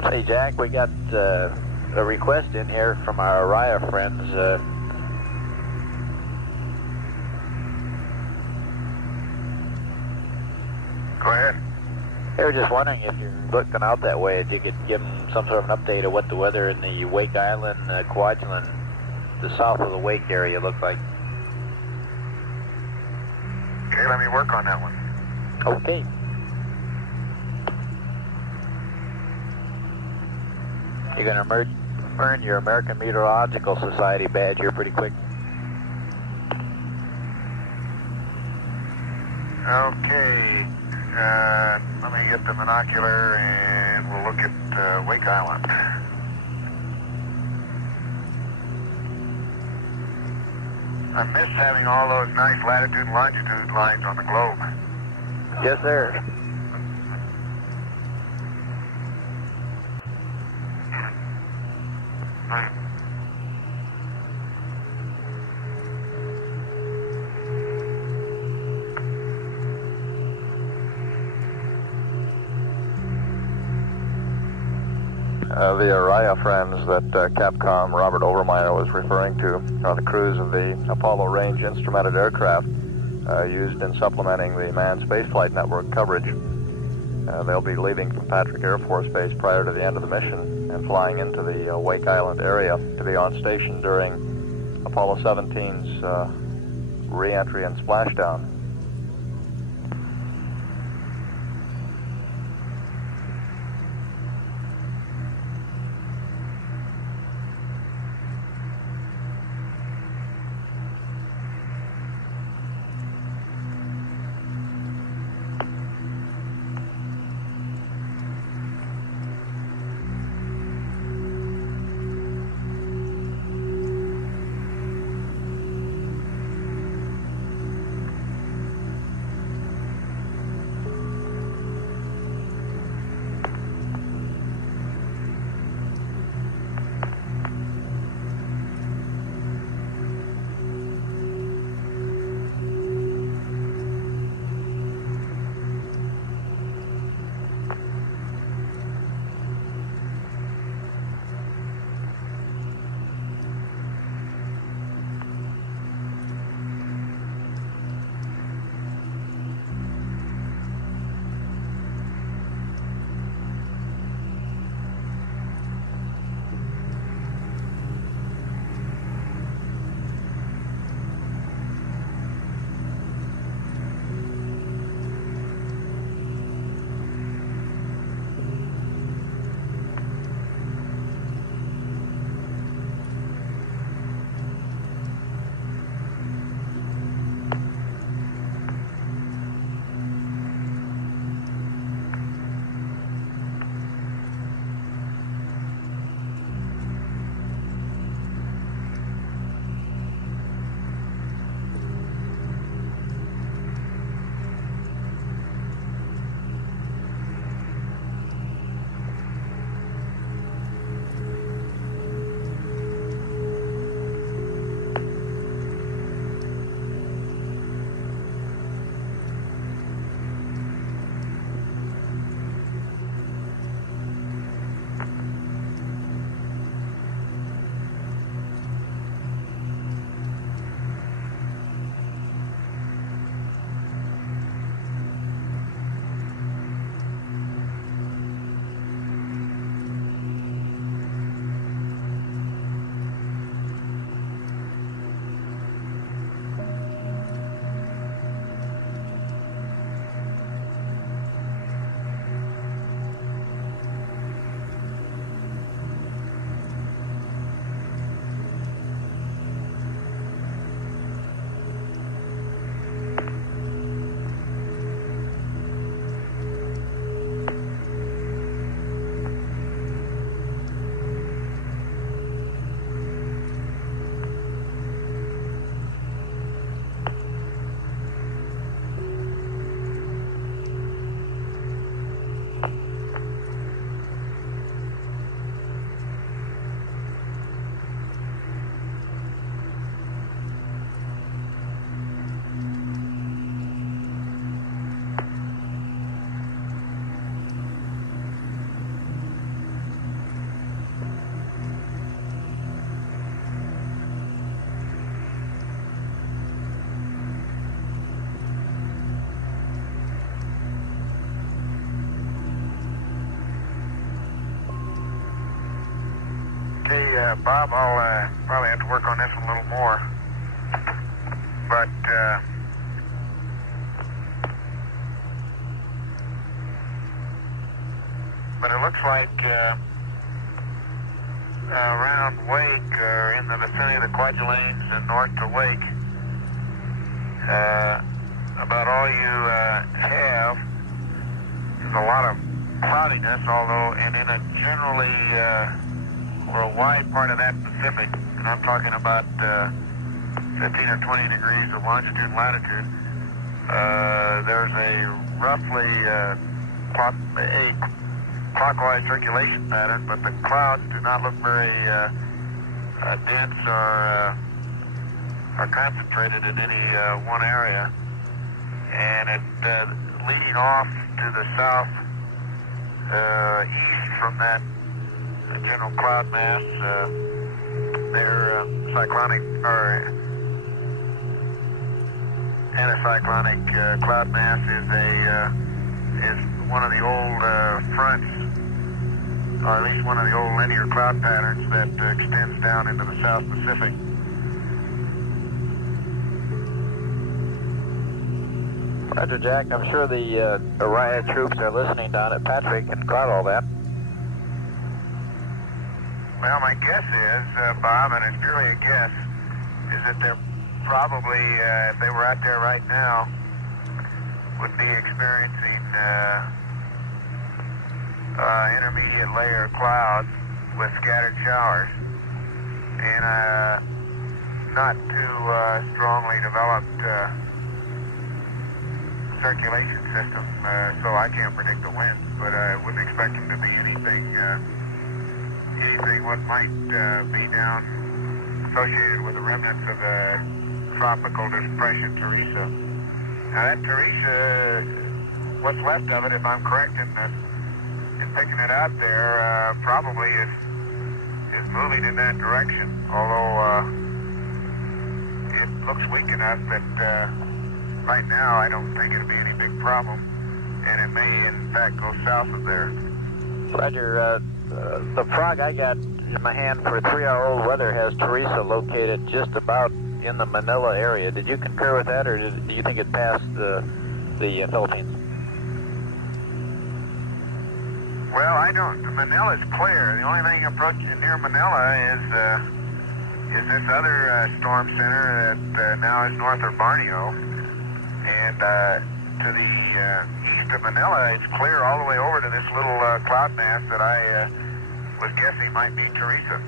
Hey Jack, we got a request in here from our Araya friends. Go ahead. They were just wondering if you're looking out that way, if you could give them some sort of an update of what the weather in the Wake Island, Kwajalein, the south of the Wake area looks like. Okay, let me work on that one. Okay. You're going to earn your American Meteorological Society badge here pretty quick. Okay. Let me get the binocular and we'll look at Wake Island. I miss having all those nice latitude and longitude lines on the globe. Yes, sir. The Araya friends that Capcom Robert Overmyer was referring to are the crews of the Apollo range instrumented aircraft used in supplementing the manned spaceflight network coverage. They'll be leaving from Patrick Air Force Base prior to the end of the mission and flying into the Wake Island area to be on station during Apollo 17's re-entry and splashdown. Okay, Bob, I'll probably have to work on this one a little more. But it looks like around Wake, or in the vicinity of the Kwajaleins and north to Wake, about all you have is a lot of cloudiness, although, and in a generally, or a wide part of that Pacific, and I'm talking about 15 or 20 degrees of longitude and latitude, there's a roughly a clockwise circulation pattern, but the clouds do not look very dense or concentrated in any one area. And it leading off to the south east from that general cloud mass, their cyclonic or anticyclonic cloud mass is one of the old fronts, or at least one of the old linear cloud patterns that extends down into the South Pacific. Roger, Jack. I'm sure the riot troops are listening down at Patrick and caught all that. Well, my guess is, Bob, and it's purely a guess, is that they're probably, if they were out there right now, would be experiencing intermediate layer clouds with scattered showers and not too strongly developed circulation system, so I can't predict the winds, but I wouldn't expect them to be anything what might be down associated with the remnants of the tropical depression Teresa. Now that Teresa, what's left of it, if I'm correct in picking it out there, probably is moving in that direction, although it looks weak enough that right now I don't think it'll be any big problem, and it may in fact go south of there. Roger, the frog I got in my hand for 3-hour-old weather has Teresa located just about in the Manila area. Did you concur with that, or do you think it passed the Philippines? Well, I don't. Manila's clear. The only thing approaching near Manila is this other storm center that now is north of Borneo, and to the east of Manila, it's clear all the way over to this little cloud mass that I was guessing might be Teresa.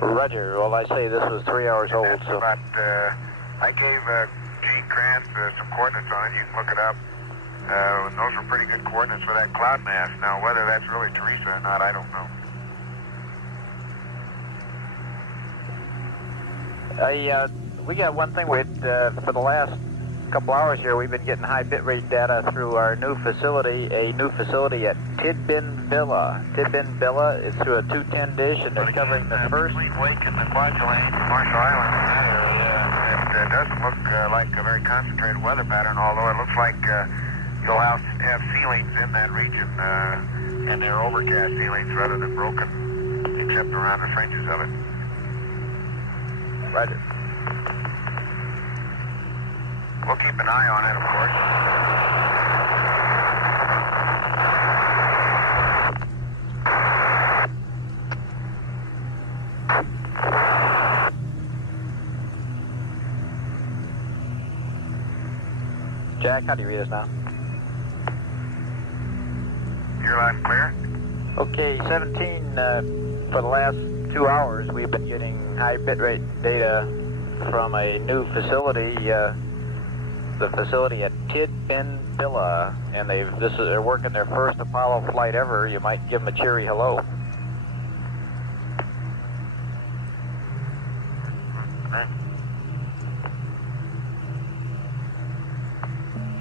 Roger. Well, I say this was 3 hours old, so... But I gave Gene Krantz some coordinates on it. You can look it up. Those were pretty good coordinates for that cloud mass. Now, whether that's really Teresa or not, I don't know. We got one thing. For the last couple hours here, we've been getting high bitrate data through our new facility, at Tidbin Villa. Tidbin Villa is through a 210 dish, and it's covering the first... Between Wake and the Kwajalein, Marshall Islands, in that area, it doesn't look like a very concentrated weather pattern, although it looks like you'll have ceilings in that region, and they're overcast ceilings rather than broken, except around the fringes of it. Roger. We'll keep an eye on it, of course. Jack, how do you read us now? You're loud and clear? Okay, 17, for the last 2 hours, we've been getting high bitrate data from a new facility, the facility at Tidbin Villa, and they're working their first Apollo flight ever. You might give them a cheery hello.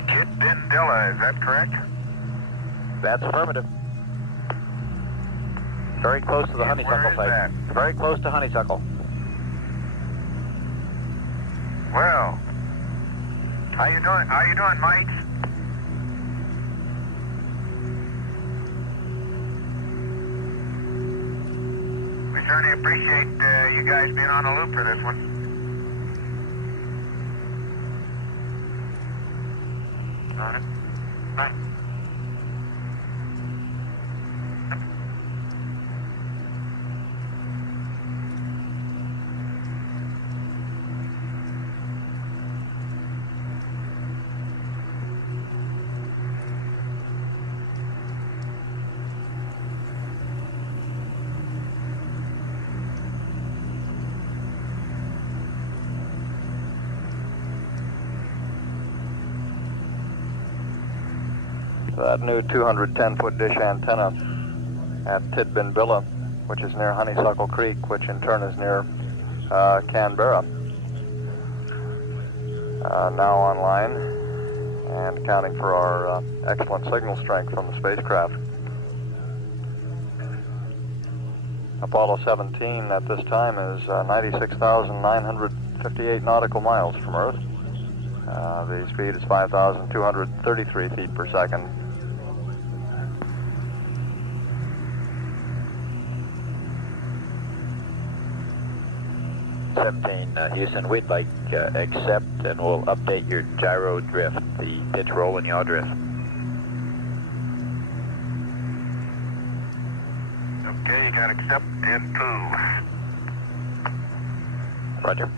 Tidbin Villa, is that correct? That's affirmative. Very close to the honeysuckle site. That? Very close to honeysuckle. Well, how you doing? How you doing, mates? We certainly appreciate you guys being on the loop for this one. All right. Bye. That new 210-foot dish antenna at Tidbinbilla, which is near Honeysuckle Creek, which in turn is near Canberra, now online and accounting for our excellent signal strength from the spacecraft. Apollo 17 at this time is 96,958 nautical miles from Earth. The speed is 5,233 feet per second. Houston, we'd like accept and we'll update your gyro drift, the pitch roll and yaw drift. Okay, you got accept and poo. Roger.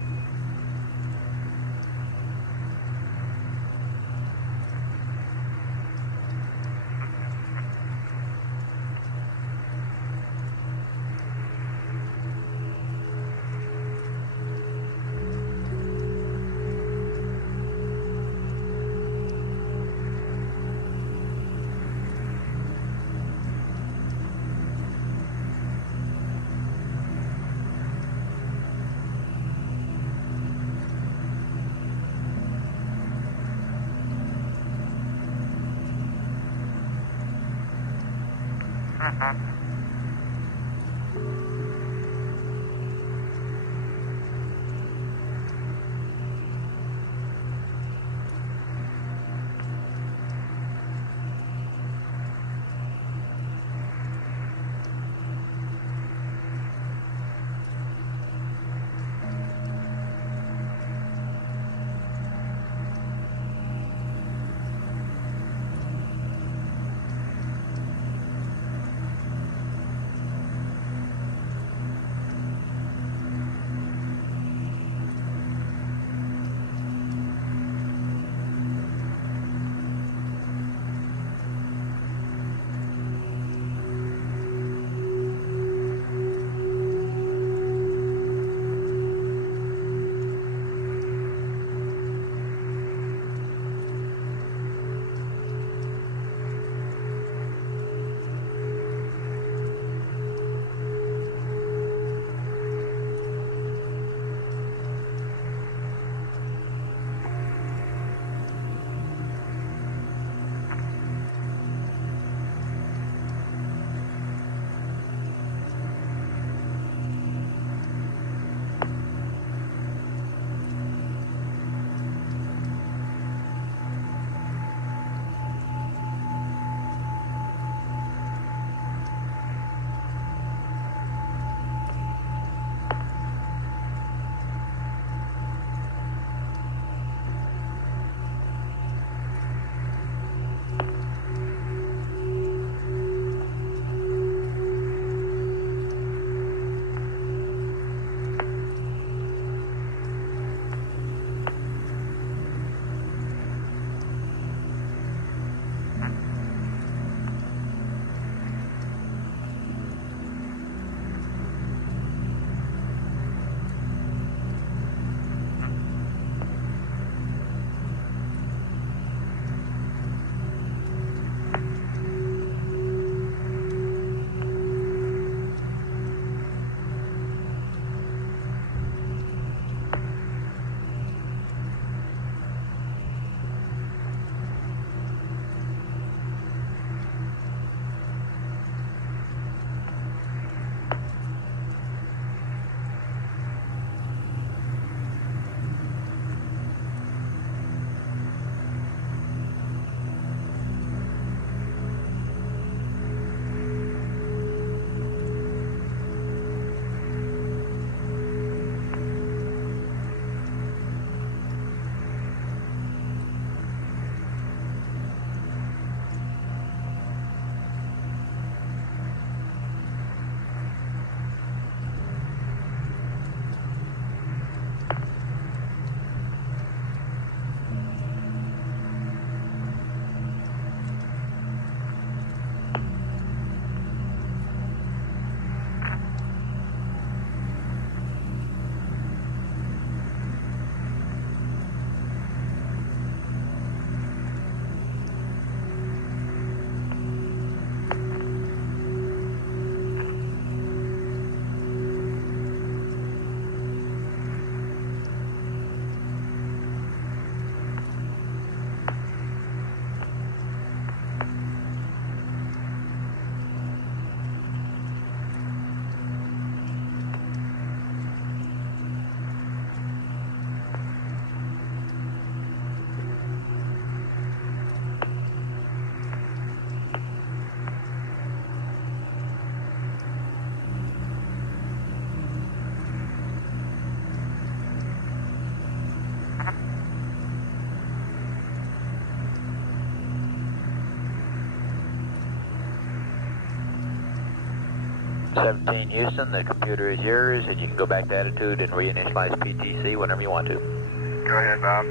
17 Houston, the computer is yours, and you can go back to attitude and reinitialize PTC whenever you want to. Go ahead, Bob.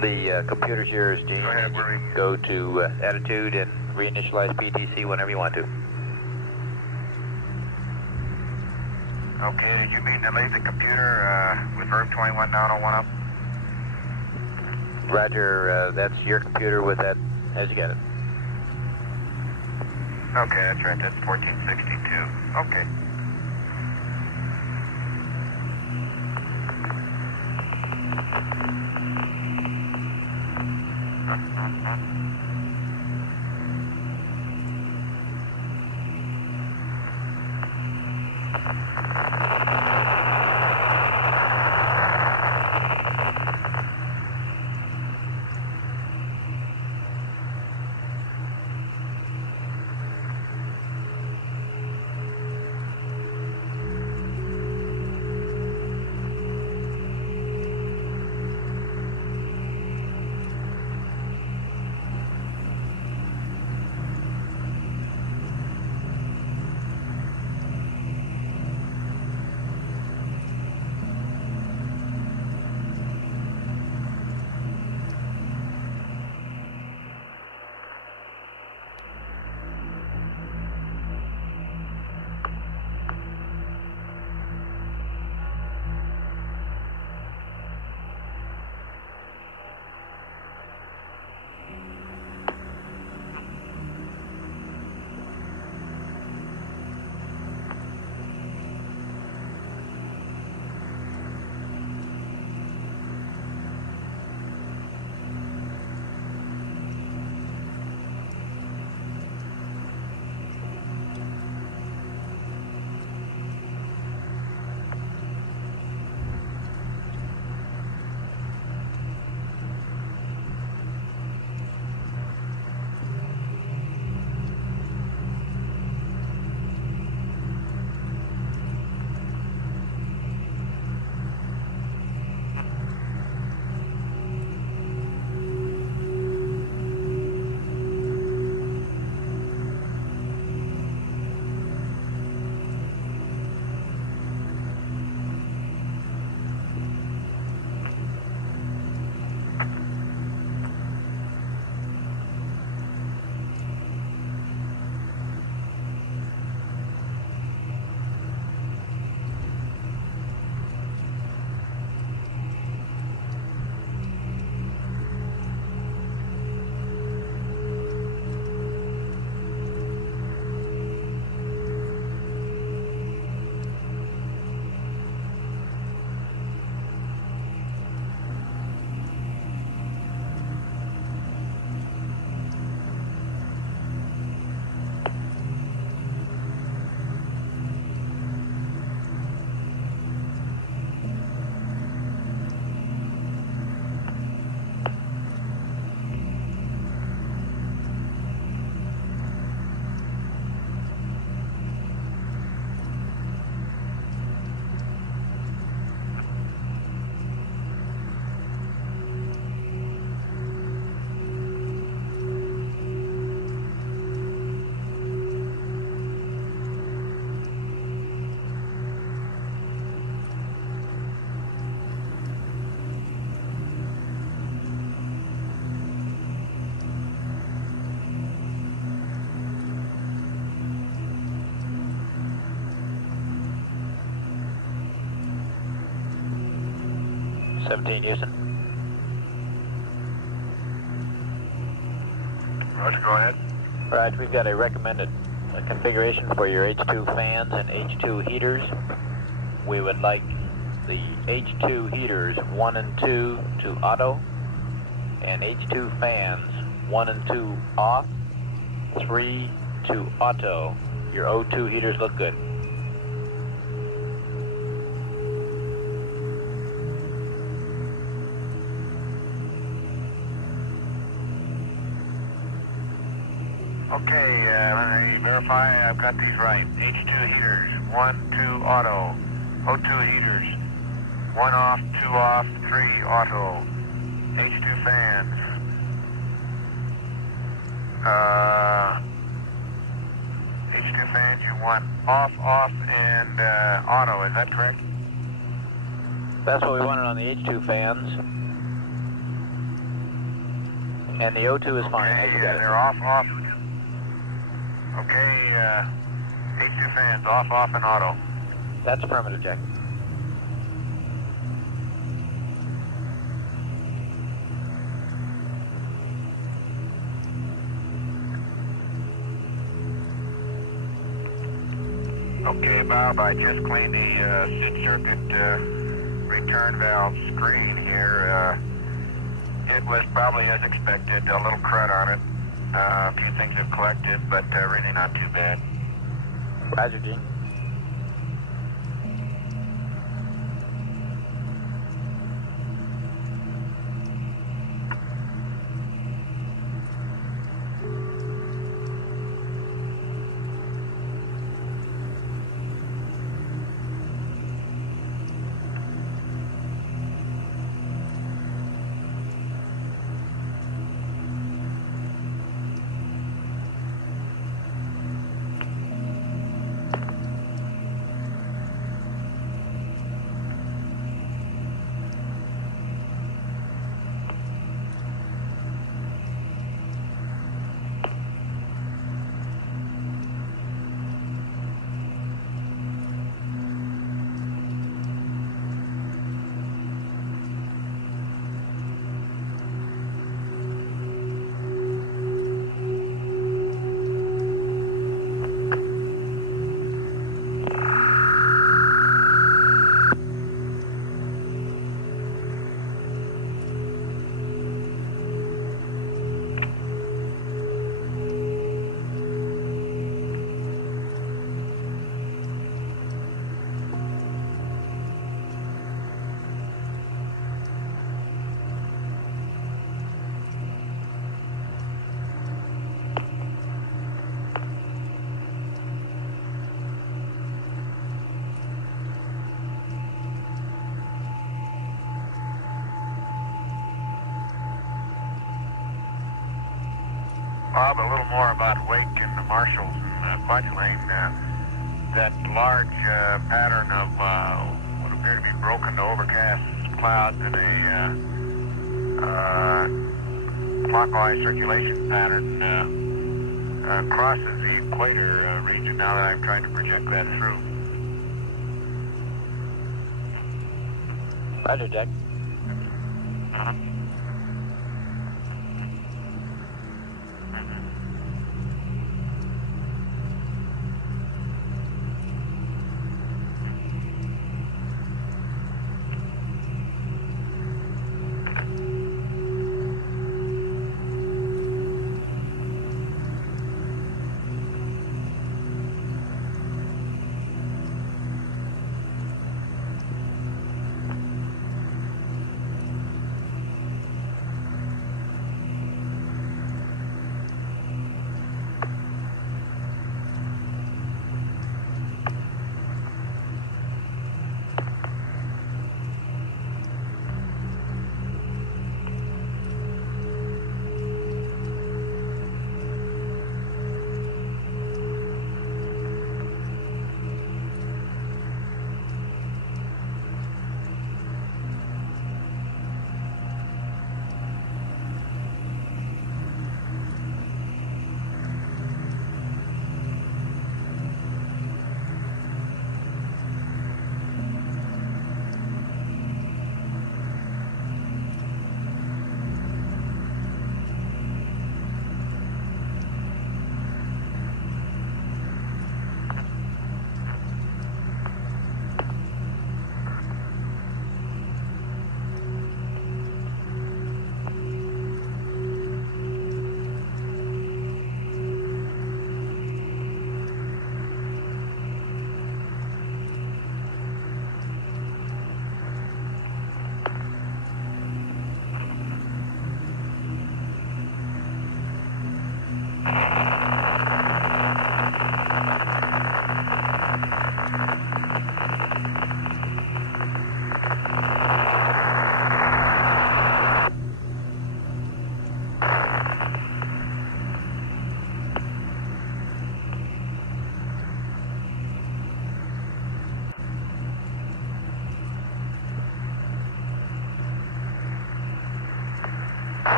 The computer's yours, Gene. Go ahead, and you Marie. can go to attitude and reinitialize PTC whenever you want to. Okay, did you mean to leave the computer with verb 21 down on 1 up? Roger, that's your computer with that as you got it. Okay, that's right, that's 1462. Okay. Houston. Roger, go ahead. Right, we've got a recommended configuration for your H2 fans and H2 heaters. We would like the H2 heaters 1 and 2 to auto, and H2 fans 1 and 2 off, 3 to auto. Your O2 heaters look good. Okay, let me verify I've got these right. H2 heaters, 1, 2 auto. O2 heaters, 1 off, 2 off, 3 auto. H2 fans. H2 fans, you want off, and auto, is that correct? That's what we wanted on the H2 fans. And the O2 is fine. Okay, You got it. they're off. Okay, H2 fans, off, and auto. That's affirmative, Jack. Okay, Bob, I just cleaned the seat circuit return valve screen here. It was probably as expected, a little crud on it. A few things have collected, but really not too bad. Roger, Gene. Bob, a little more about Wake and the Marshalls and Fudge Lane. That large pattern of what appear to be broken to overcast clouds in a clockwise circulation pattern crosses the equator region now that I'm trying to project that through. Roger, Jack.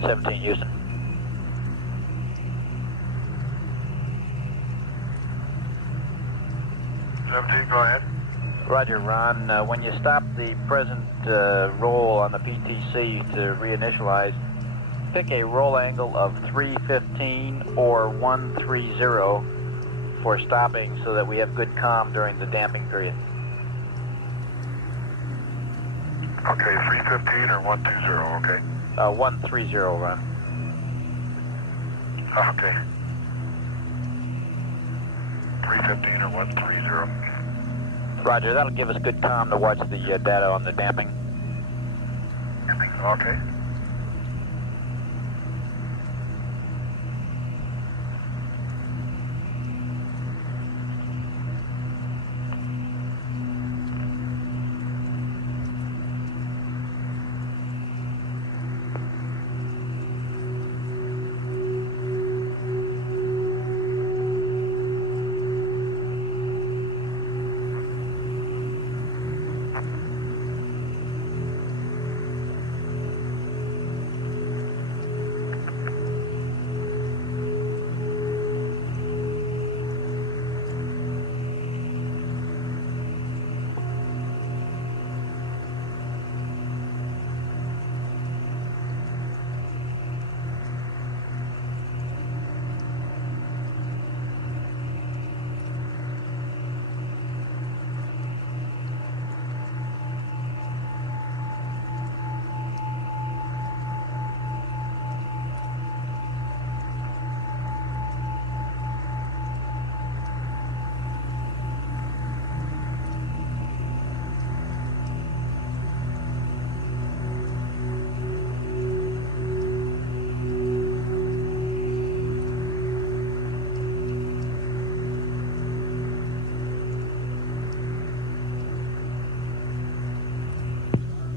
17 Houston. Go ahead. Roger, Ron. When you stop the present roll on the PTC to reinitialize, pick a roll angle of 315 or 130 for stopping so that we have good comm during the damping period. Okay, 315 or 120, okay. 130, Ron. Okay. 315 or 130. Roger, that'll give us good comm to watch the data on the damping. Okay.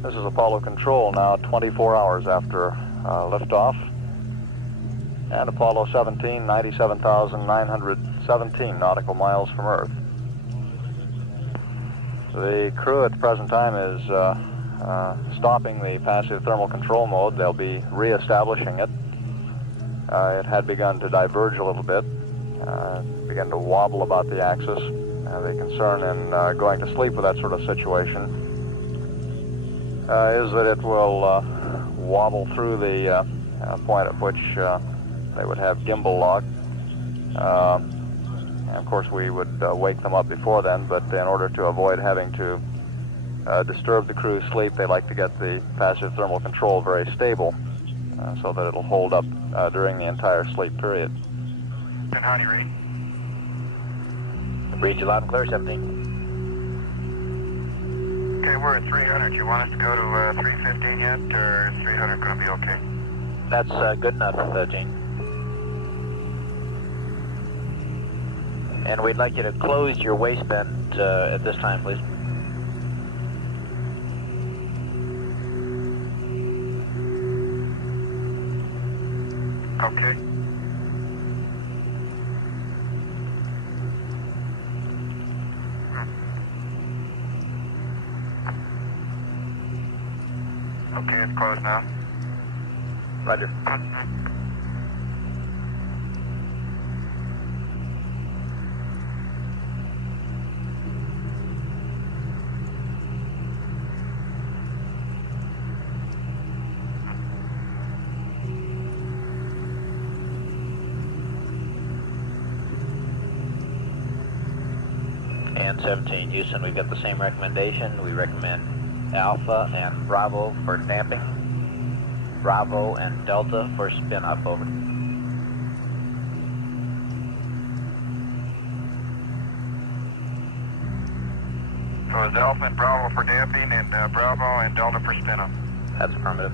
This is Apollo Control now 24 hours after liftoff. And Apollo 17, 97,917 nautical miles from Earth. The crew at the present time is stopping the passive thermal control mode. They'll be re-establishing it. It had begun to diverge a little bit, began to wobble about the axis. The concern in going to sleep with that sort of situation is that it will wobble through the point at which they would have gimbal lock. And of course we would wake them up before then, but in order to avoid having to disturb the crew's sleep, they like to get the passive thermal control very stable so that it'll hold up during the entire sleep period. And how do you read? Read you loud and clear, 17. Okay, we're at 300. You want us to go to 315 yet, or is 300 going to be okay? That's good enough, Gene. And we'd like you to close your waistband at this time, please. Okay. Okay, it's closed now. Roger. and 17 Houston, we've got the same recommendation. We recommend Alpha and Bravo for damping, Bravo and Delta for spin up, over. So it's Alpha and Bravo for damping and Bravo and Delta for spin up. That's affirmative.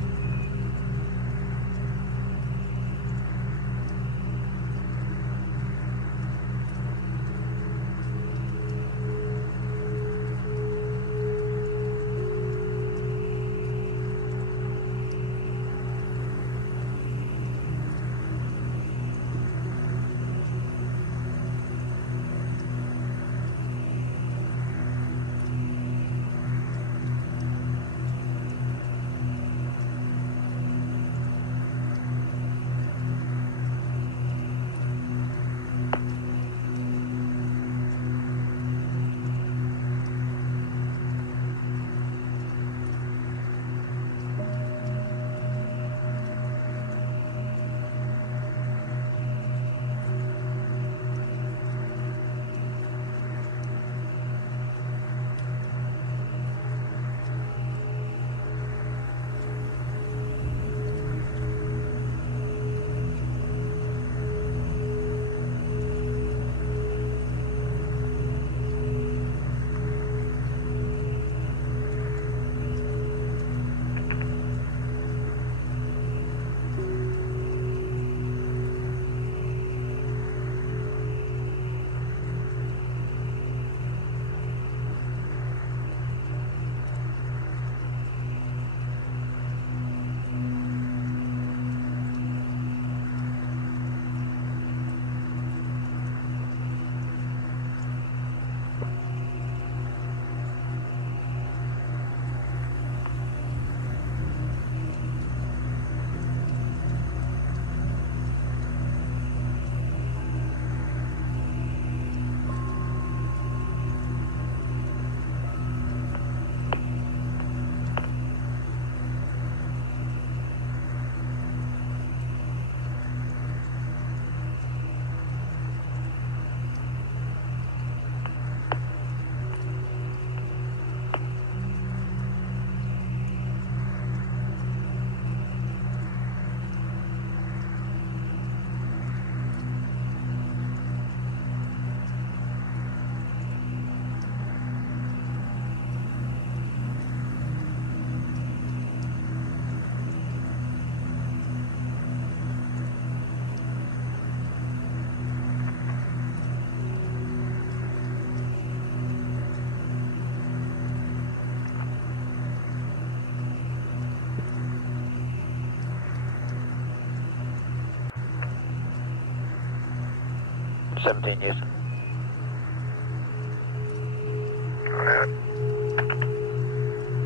Seventeen Houston.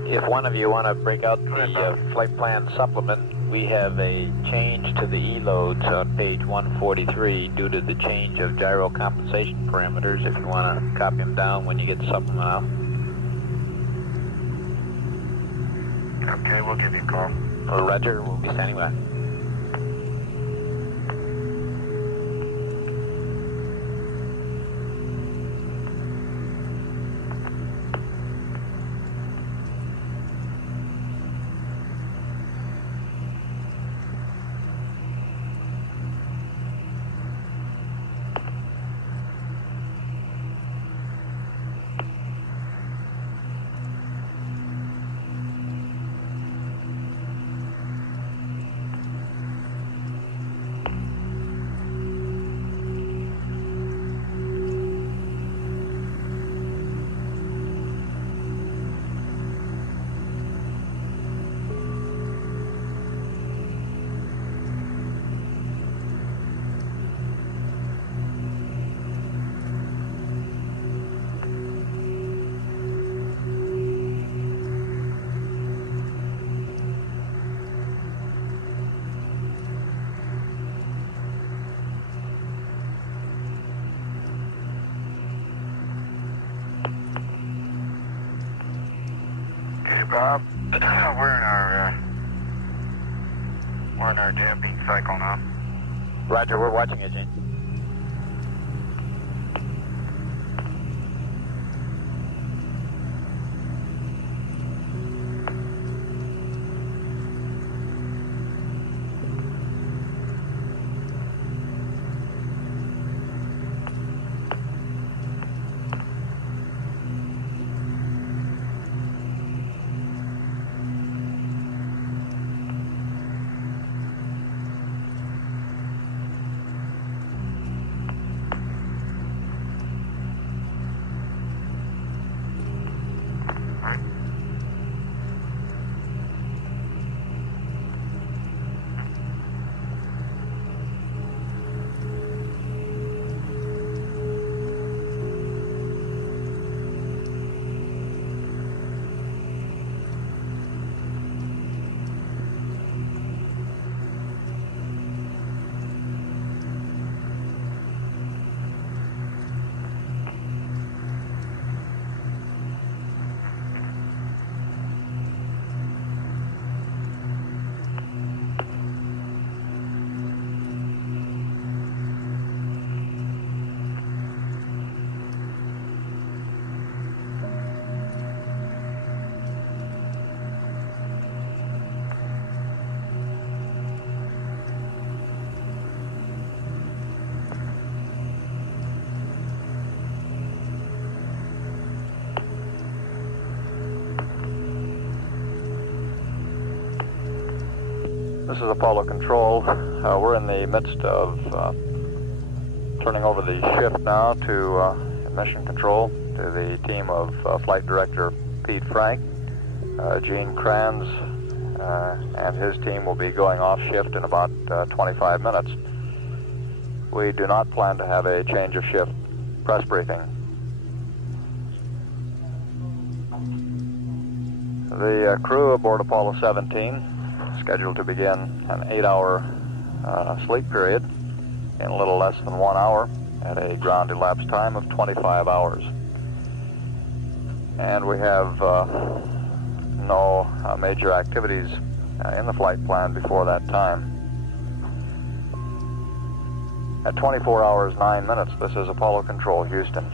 If one of you want to break out the flight plan supplement, we have a change to the E-loads on page 143 due to the change of gyro compensation parameters. If you want to copy them down when you get the supplement out. Okay, we'll give you a call. Roger, we'll be standing by. Bob, we're in our damping cycle now. Roger, we're watching it, Gene. This is Apollo Control. We're in the midst of turning over the shift now to Mission Control, to the team of Flight Director Pete Frank. Gene Kranz and his team will be going off shift in about 25 minutes. We do not plan to have a change of shift press briefing. The crew aboard Apollo 17 scheduled to begin an 8-hour sleep period in a little less than 1 hour at a ground elapsed time of 25 hours. And we have no major activities in the flight plan before that time. At 24 hours 9 minutes, this is Apollo Control, Houston.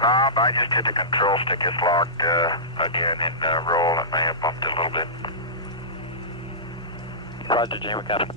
Bob, I just hit the control stick. It's locked again in roll. It may have bumped it a little bit. Roger, Gene, we're coming.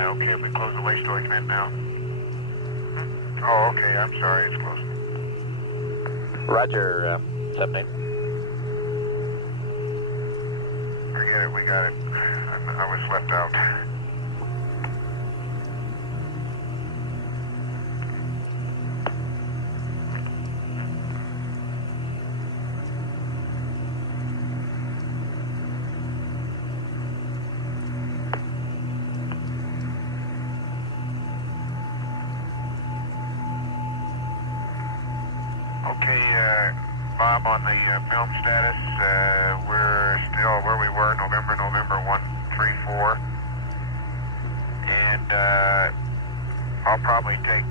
Okay, we close the waste storage vent now. Oh, okay, I'm sorry, it's closed. Roger, 78. Forget it, we got it. I was left out. Okay, Bob, on the film status, we're still where we were, November 134. And I'll probably take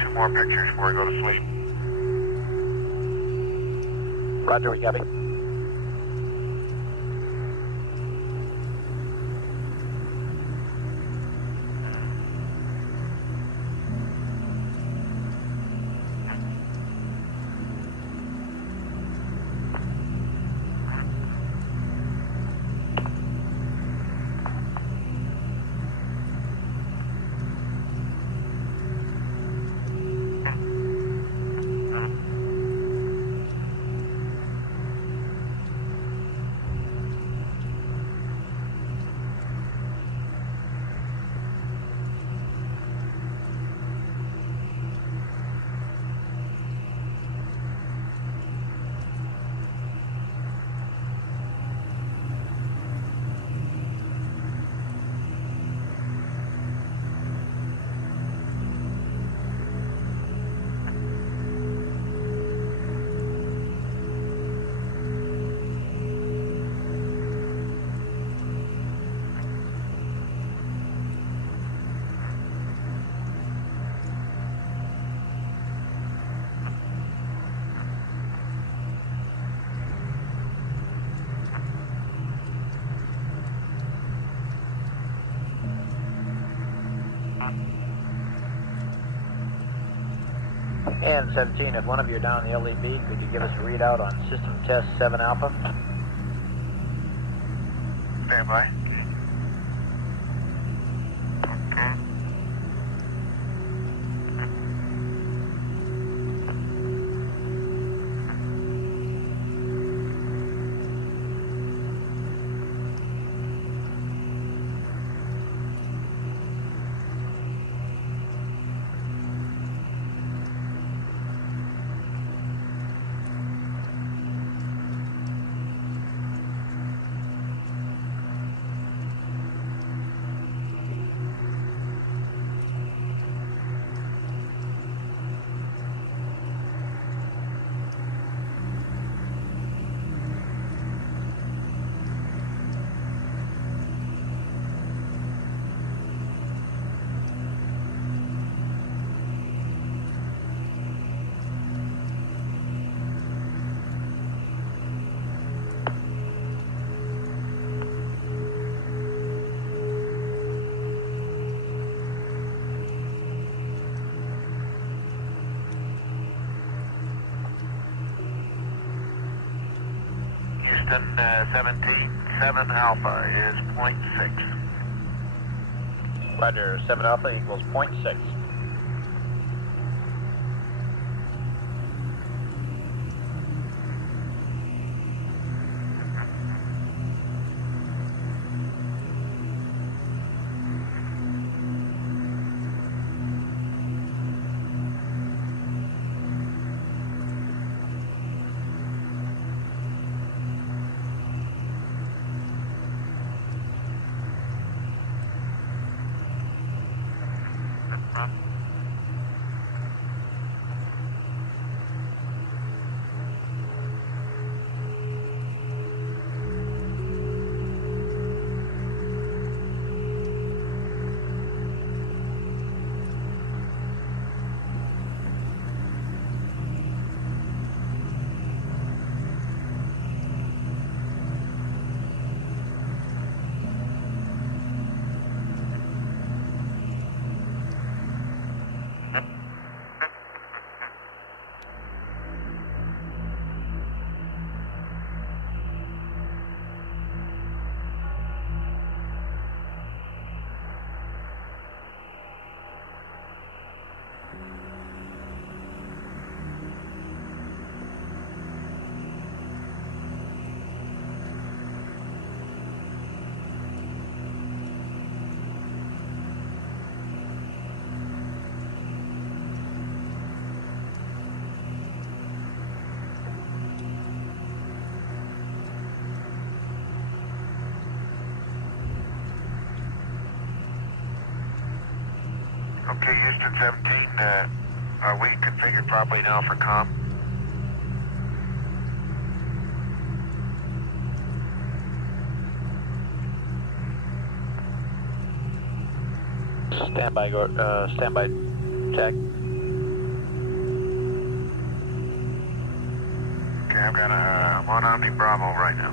2 more pictures before I go to sleep. Roger, we copy. And 17, if one of you are down in the LEB, could you give us a readout on system test 7 Alpha? Stand by. Okay. Houston 17-7 Alpha is 0.6. Roger, 7 Alpha equals 0.6. Okay, Houston 17, are we configured properly now for comm? Standby, standby, check. Okay, I'm on Omni Bravo right now.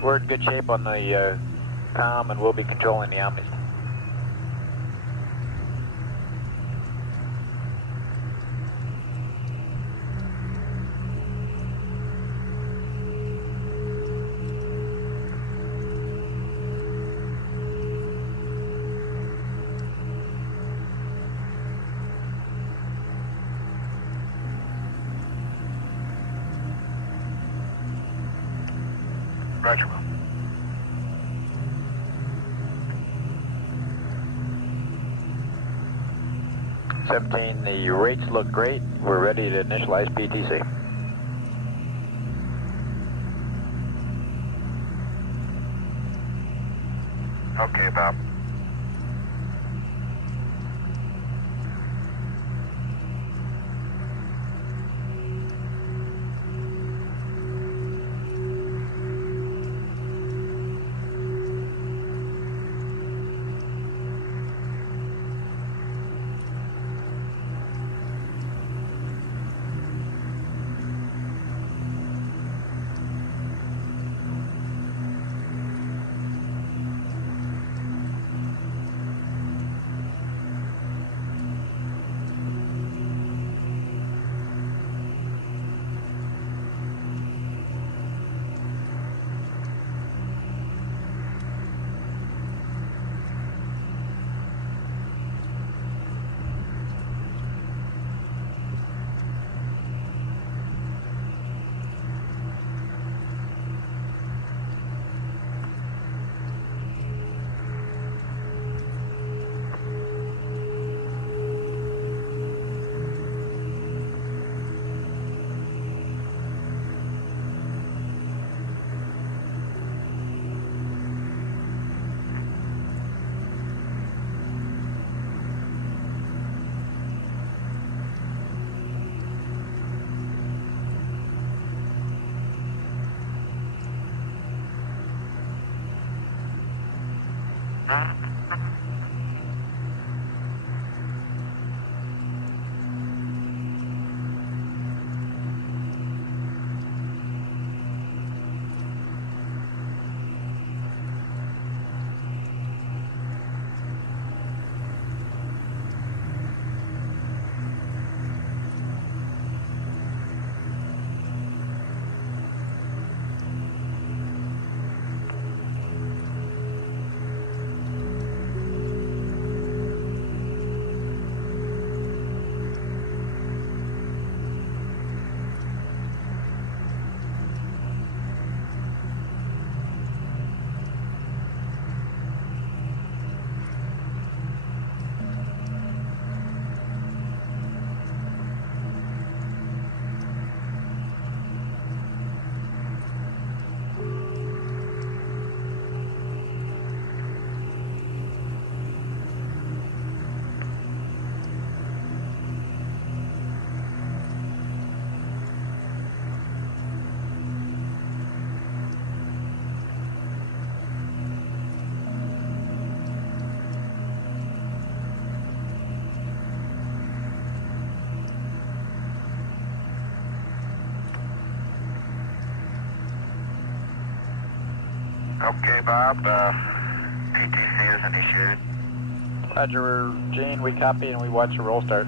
We're in good shape on the comm, and we'll be controlling the Omnis. Roger, Will. The rates look great. We're ready to initialize PTC. Okay, Bob. Okay, Bob. PTC is initiated. Roger, Gene, we copy and we watch the roll start.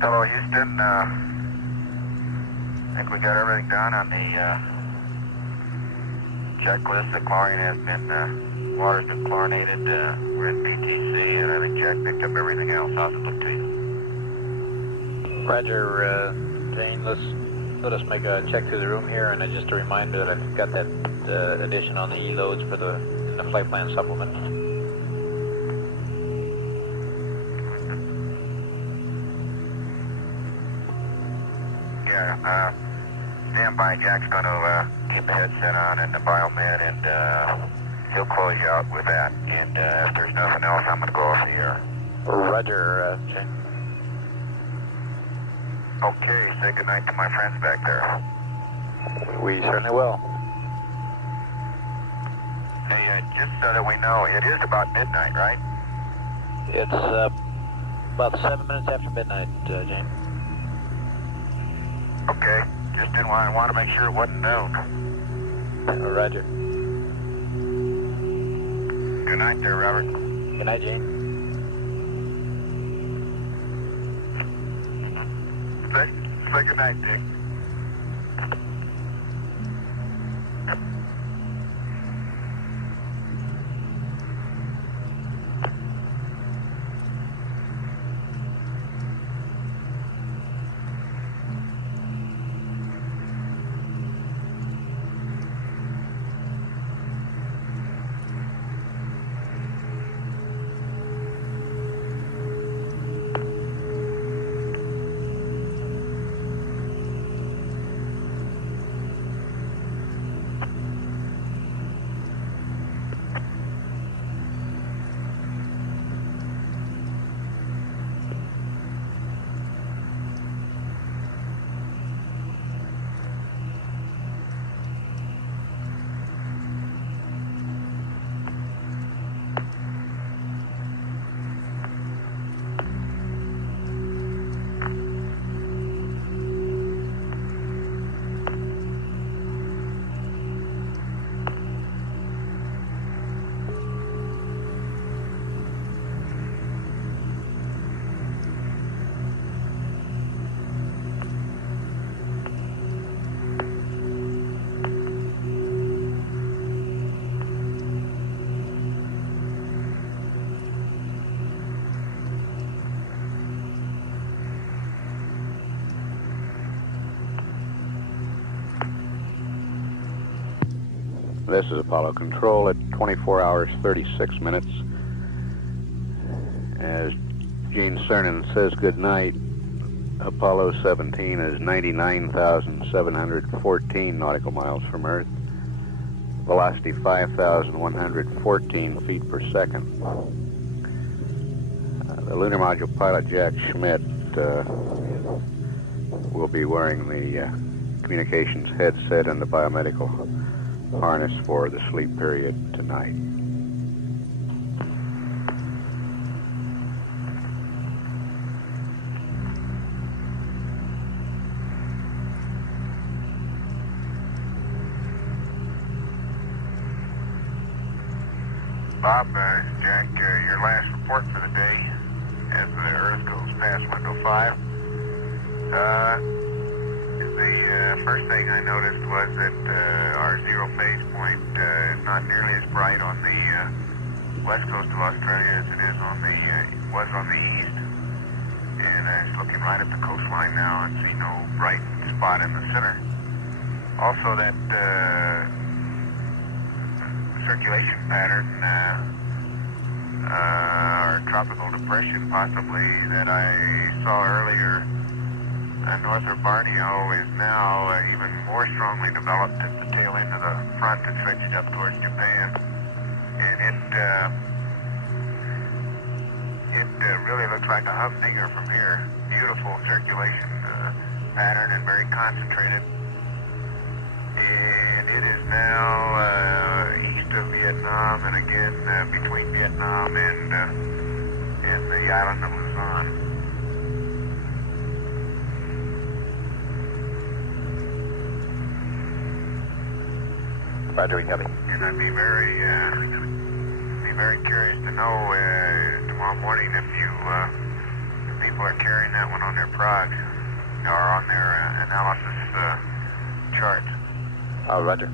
Hello, Houston. I think we got everything done on the checklist. The chlorine has been, water's been chlorinated. We're in PTC, and I think Jack picked up everything else. How's it look to you? Roger, Jane. Let us make a check through the room here, and just a reminder that I've got that addition on the E-loads for the flight plan supplement. Yeah, stand by. Jack's going to keep the headset on and the biomed, and he'll close you out with that. And if there's nothing else, I'm going to go off the air. Roger, Jane. Okay, say goodnight to my friends back there. We certainly will. Hey, just so that we know, it is about midnight, right? It's about 7 minutes after midnight, Jane. Okay, just didn't want to make sure it wasn't noon. Roger. Good night there, Robert. Good night, Jane. Say good night, Dick. This is Apollo Control at 24 hours, 36 minutes. As Gene Cernan says goodnight, Apollo 17 is 99,714 nautical miles from Earth. Velocity 5,114 feet per second. The lunar module pilot, Jack Schmitt, will be wearing the communications headset and the biomedical harness for the sleep period tonight. Bob, Jack, your last report for the day as the Earth goes past window 5. The first thing I noticed was that our zero phase point is not nearly as bright on the west coast of Australia as it is on the was on the east. And I was looking right at the coastline now and see no bright spot in the center. Also, that circulation pattern, or tropical depression possibly, that I saw earlier north of Borneo is now even more strongly developed at the tail end of the front and stretched up towards Japan. And it really looks like a humdinger from here. Beautiful circulation pattern and very concentrated. And it is now east of Vietnam and again between Vietnam and the island of Luzon. Roger, copy. And I'd be very curious to know tomorrow morning if you be people are carrying that one on their progs, or on their analysis charts. Oh, roger.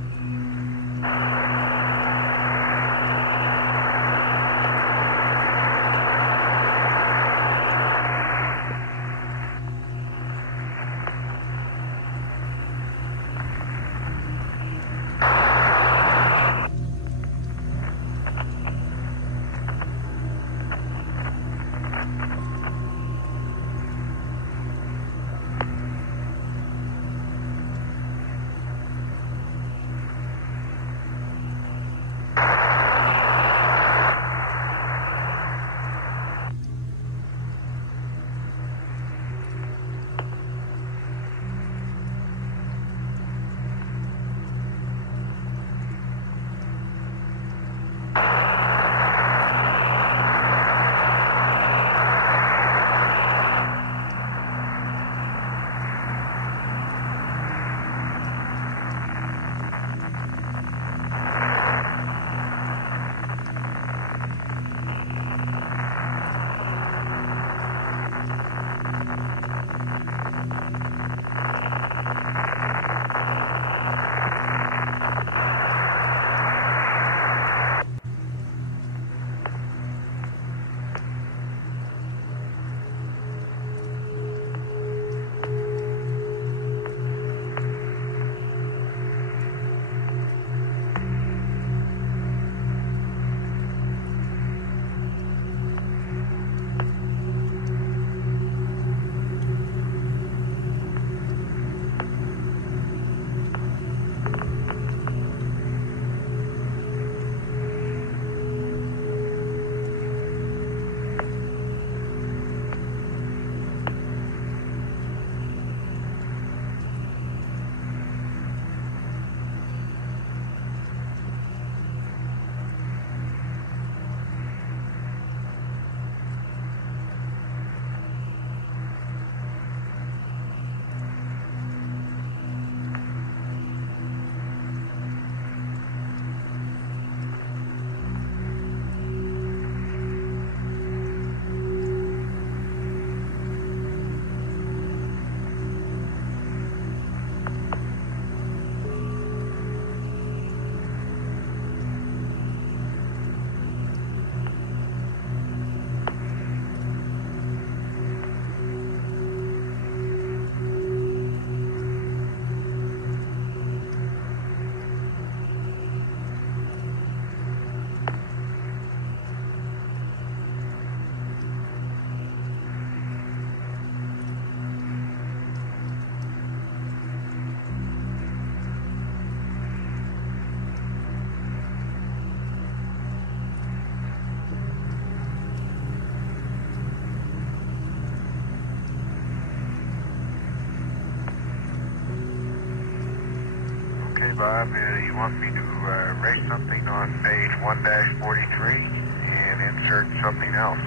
Bob, you want me to erase something on page 1-43 and insert something else?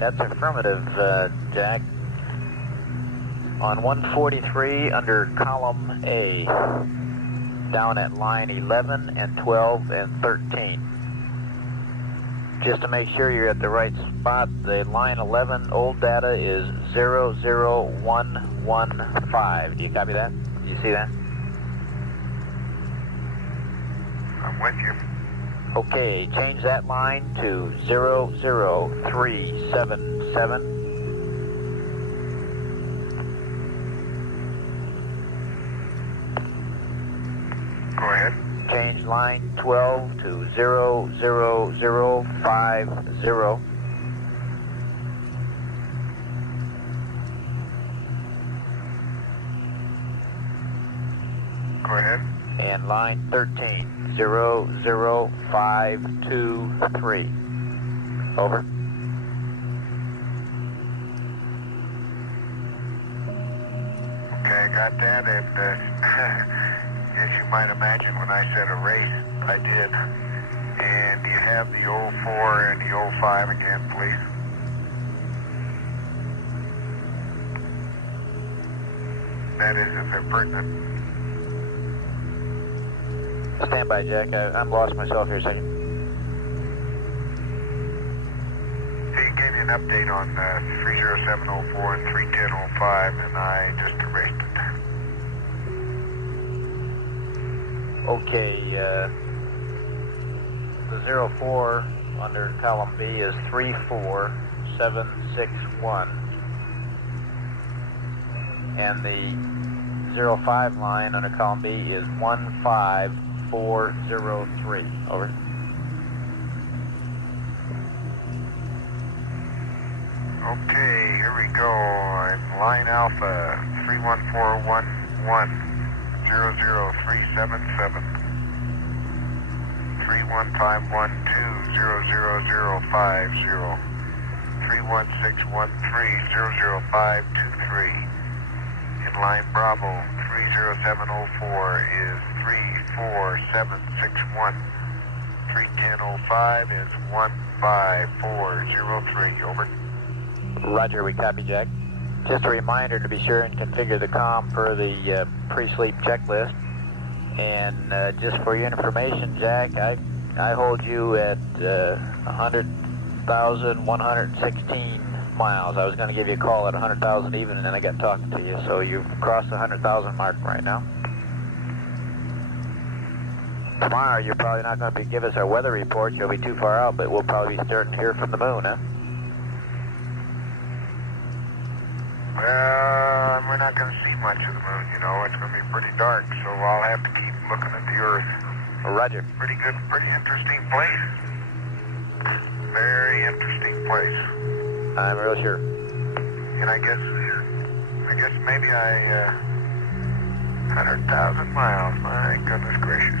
That's affirmative, Jack. On 143 under column A, down at line 11 and 12 and 13. Just to make sure you're at the right spot, the line 11 old data is 00115. Do you copy that? Do you see that? I'm with you. Okay, change that line to 00377. Go ahead. Change line 12 to 00050. Go ahead. And line 13, 00523. Over. Okay, I got that, and as you might imagine, when I said erase, I did. And do you have the 04 and the 05 again, please? That is, if they're pertinent. Stand by, Jack. I'm lost myself here a second. He gave you an update on 30704 and 31005, and I just erased it. Okay, the 04 under column B is 34761, and the 05 line under column B is 15403. Over. Okay, here we go. I'm line Alpha 31411. 00377 315120050 316130053. In line Bravo 30704 is 34761. 31005 is 15403. Over. Roger, we copy, Jack. Just a reminder to be sure and configure the comm per the pre-sleep checklist. And just for your information, Jack, I hold you at 100,116 miles. I was going to give you a call at 100,000 even, and then I got talking to you. So you've crossed the 100,000 mark right now. Tomorrow, you're probably not going to give us our weather report. You'll be too far out, but we'll probably be starting to hear from the moon, huh? Well, we're not going to see much of the moon, you know. It's going to be pretty dark, so I'll have to keep looking at the Earth. Roger. Pretty good, pretty interesting place. Very interesting place. I'm real sure. And I guess maybe 100,000 miles. My goodness gracious.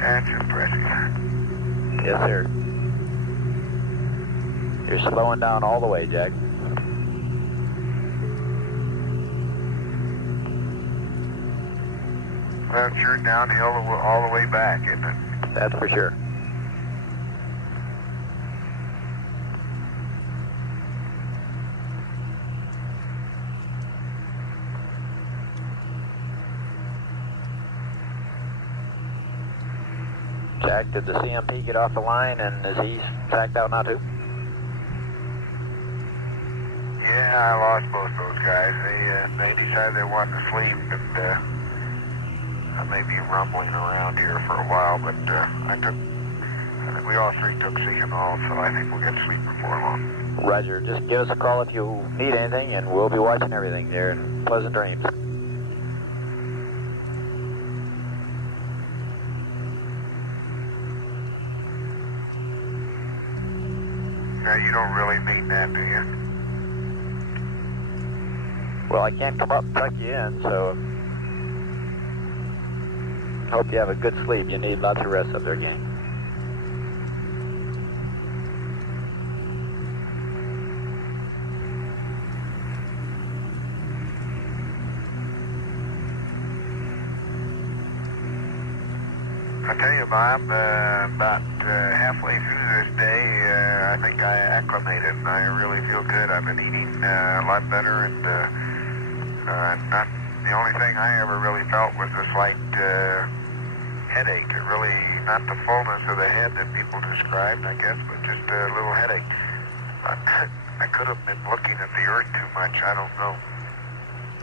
That's impressive. Yes, sir. You're slowing down all the way, Jack. Well, it's sure downhill all the way back, isn't it? That's for sure. Jack, did the CMP get off the line, and is he sacked out now too? Yeah, I lost both those guys. They decided they wanted to sleep, and I may be rumbling around here for a while, but we all three took Seconal, so I think we'll get sleep before long. Roger. Just give us a call if you need anything, and we'll be watching everything there, and pleasant dreams. Now, you don't really mean that, do you? Well, I can't come up and tuck you in, so hope you have a good sleep. You need lots of rest up there, gang. I tell you, Bob, about halfway through this day, I think I acclimated, and I really feel good. I've been eating a lot better, and not the only thing I ever really felt was a slight headache. Really, not the fullness of the head that people described, I guess, but just a little headache. I could have been looking at the Earth too much. I don't know.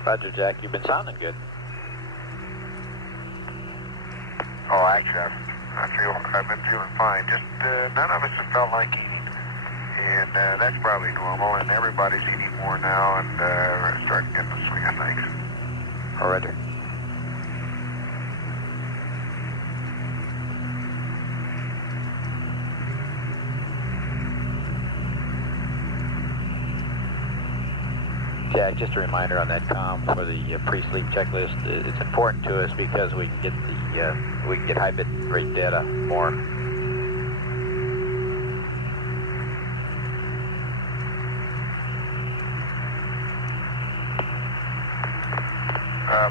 Roger, Jack. You've been sounding good. Oh, actually, I've been feeling fine. Just none of us have felt like eating, and that's probably normal. And everybody's eating more now, and starting to get the swing of things. Oh, Roger. Jack, just a reminder on that comm for the pre-sleep checklist. It's important to us because we can get high bit rate data more.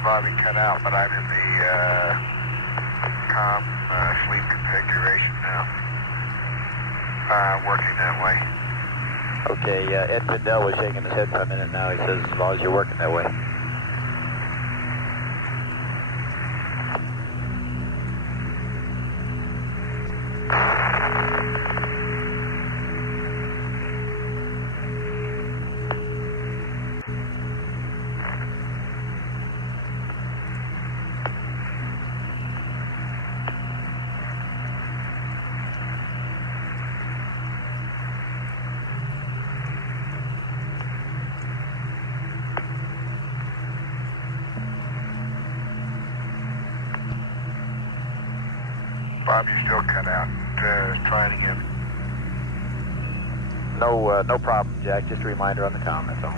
Bobby cut out, but I'm in the comm sleep configuration now. Working that way. Okay, Ed Fidel was shaking his head for a minute now. He says as long as you're working that way. Bob, you're still cut out. Try it again. No problem, Jack. Just a reminder on the com, that's all.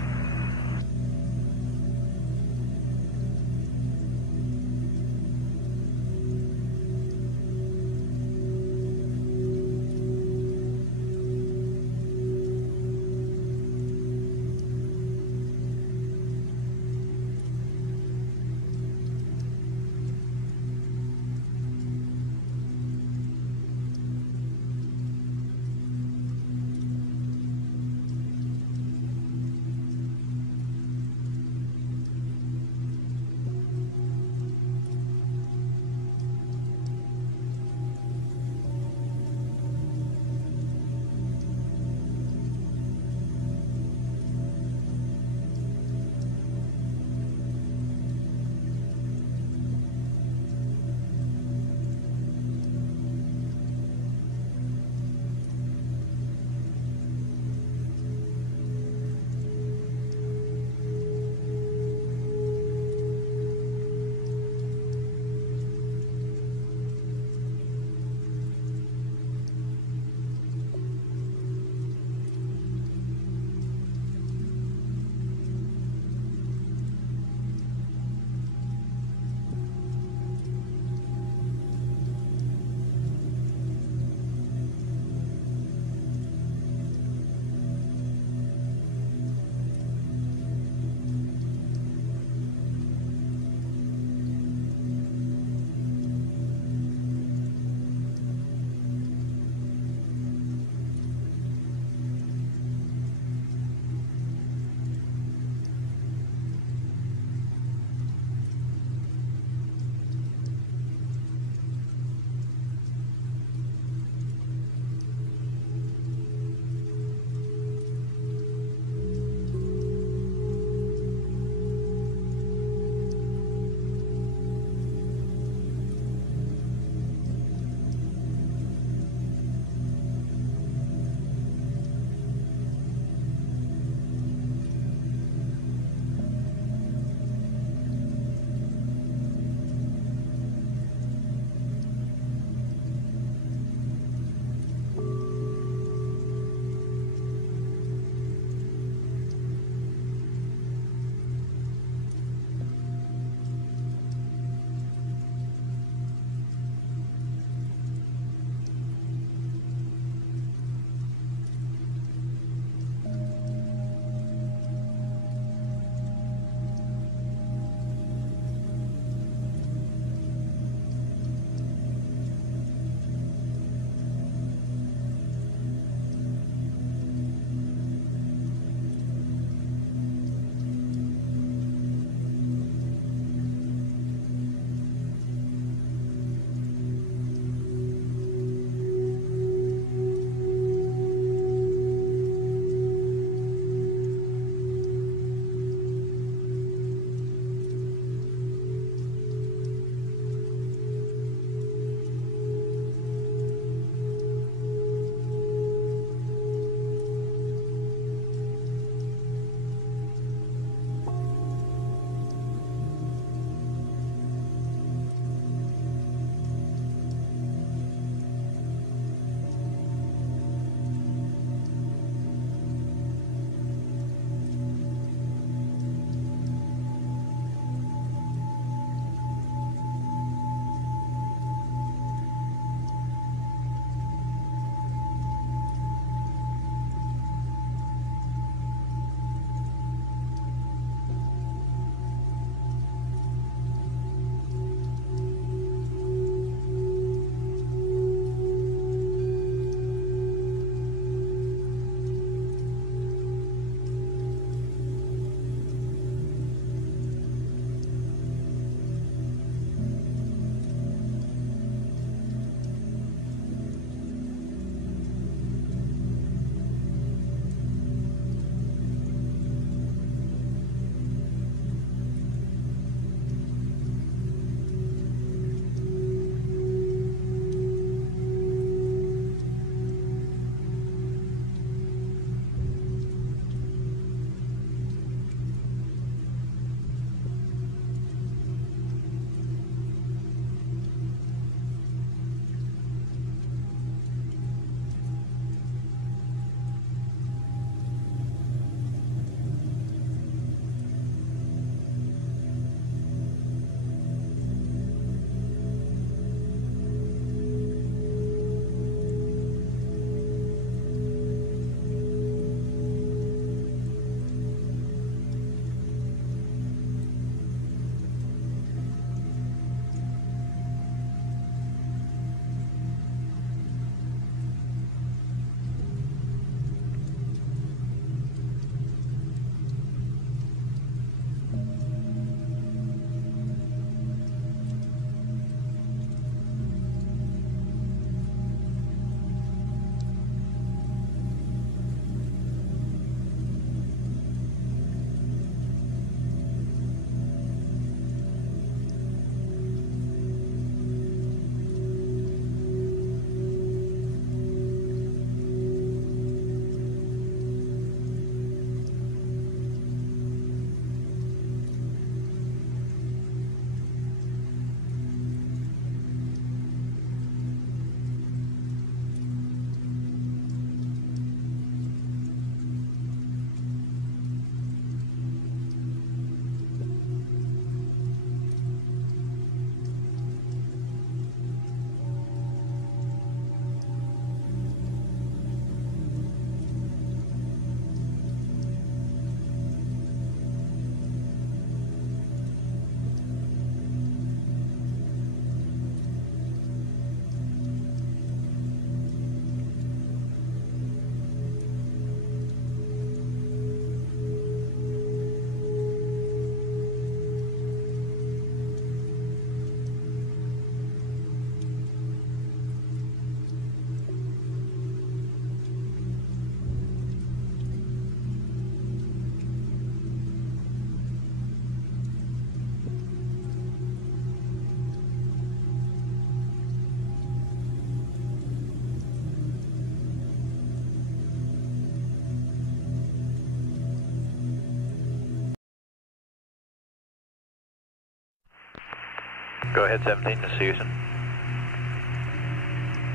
Go ahead, 17, this is Houston.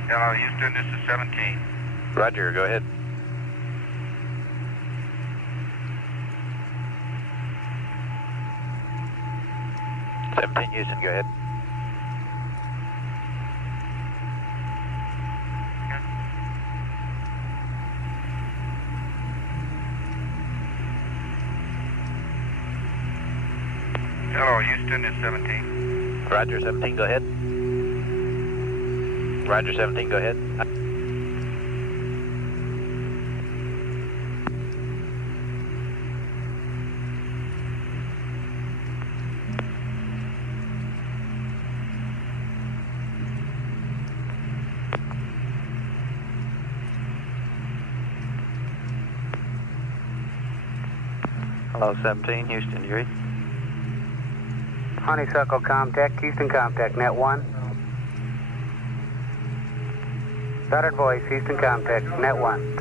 Hello, Houston, this is 17. Roger, go ahead. Houston, go ahead. Hello, Houston, it's 17. Roger, 17, go ahead. Roger, 17, go ahead. Hello, 17, Houston, you read? Honeysuckle Comtech, Houston Comtech, net 1. Goddard voice, Houston Comtech, net 1.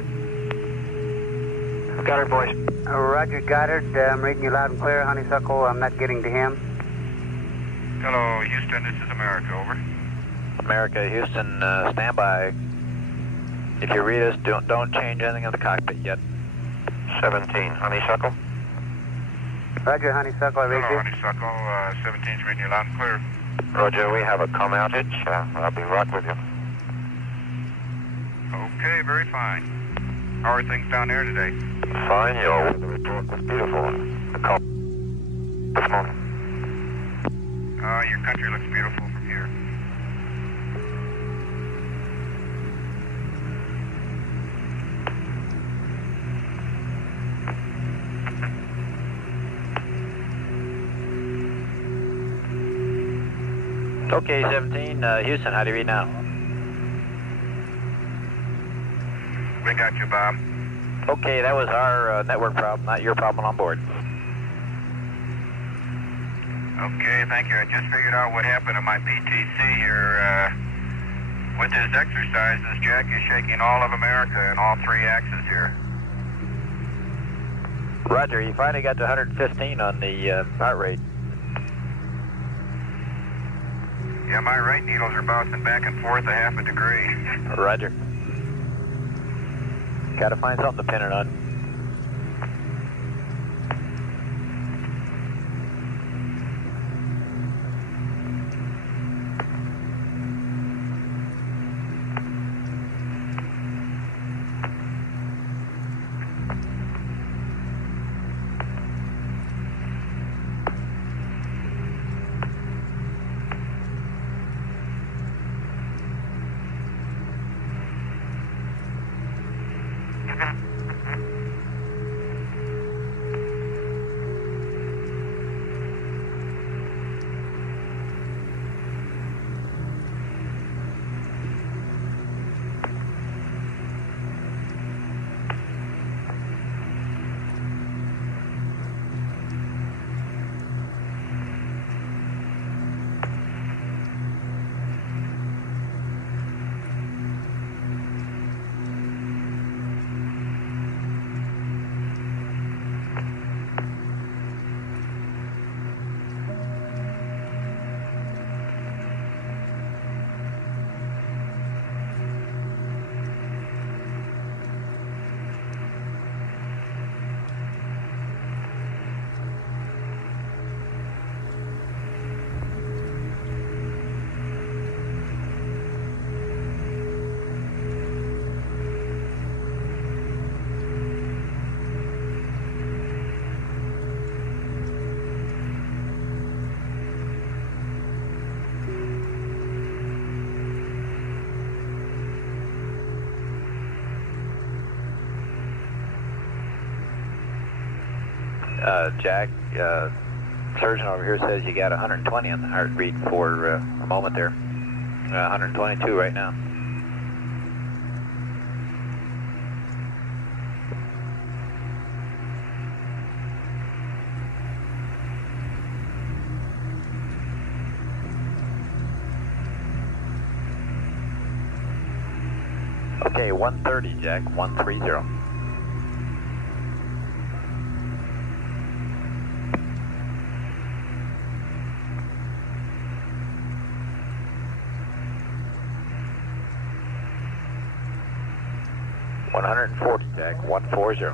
Goddard voice. Roger, Goddard, I'm reading you loud and clear. Honeysuckle, I'm not getting to him. Hello, Houston, this is America, over. America, Houston, stand by. If you read us, don't change anything in the cockpit yet. 17, Honeysuckle. Roger, Honeysuckle, I read Hello, you. Honeysuckle, 17's reading you loud and clear. Roger, we have a comm outage. I'll be right with you. Okay, very fine. How are things down there today? Fine, your weather report was beautiful. The call this morning. Your country looks beautiful from here. Okay, 17, Houston, how do you read now? We got you, Bob. Okay, that was our network problem, not your problem on board. Okay, thank you. I just figured out what happened to my PTC here. With this exercise, this jack is shaking all of America in all three axes here. Roger, you finally got to 115 on the heart rate. Yeah, my right needles are bouncing back and forth a half a degree. Roger. Gotta find something to pin it on. Jack, surgeon over here says you got 120 on the heart beat for a moment there. 122 right now. Okay, 130, Jack, 130. 140, Jack, 140.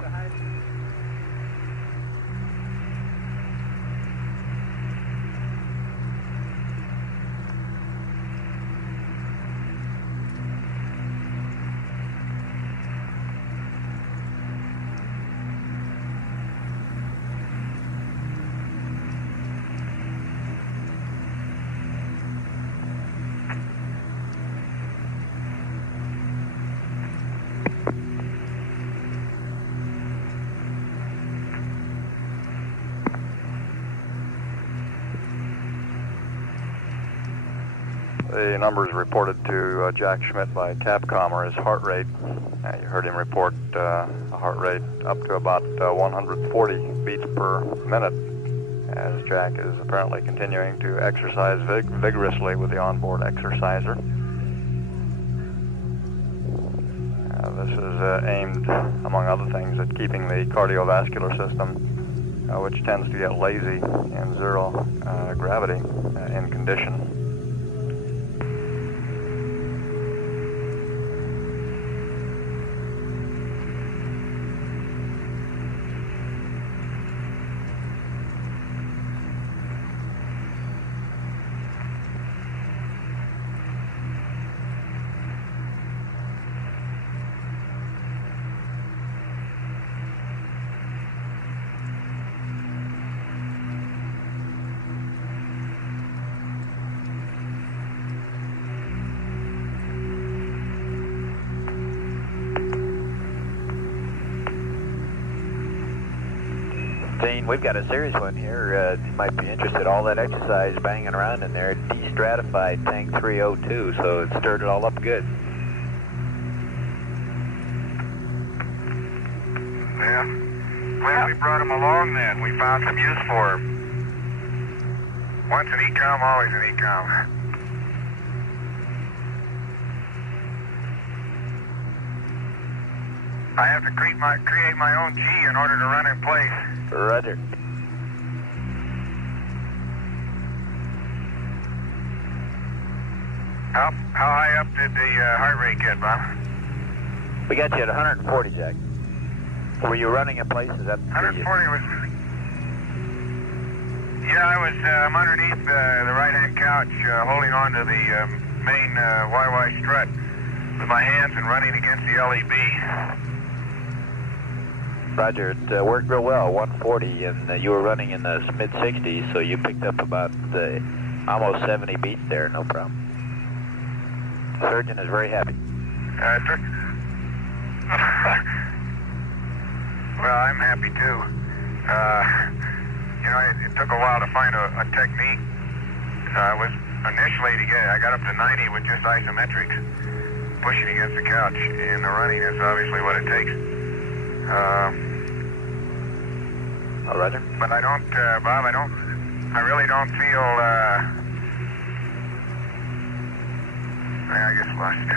The numbers reported to Jack Schmidt by Capcom are his heart rate. You heard him report a heart rate up to about 140 beats per minute, as Jack is apparently continuing to exercise vigorously with the onboard exerciser. This is aimed, among other things, at keeping the cardiovascular system, which tends to get lazy in zero gravity, in condition. We've got a serious one here. You might be interested. All that exercise banging around in there, de-stratified tank 302, so it stirred it all up good. Yeah. Glad we brought him along then. We found some use for him. Once an ECOM, always an ECOM. I have to create my own G in order to run in place. Roger. How high up did the heart rate get, Bob? We got you at 140, Jack. Were you running in place? Is that 140 was... Yeah, I'm underneath the right-hand couch, holding on to the main YY strut with my hands and running against the LEB. Roger, it worked real well, 140, and you were running in the mid-60s, so you picked up about almost 70 beats there, no problem. Surgeon is very happy. Well, I'm happy too. You know, it took a while to find a technique. I got up to 90 with just isometrics, pushing against the couch, and the running is obviously what it takes. All right. But I don't, Bob, I really don't feel, I guess lost it.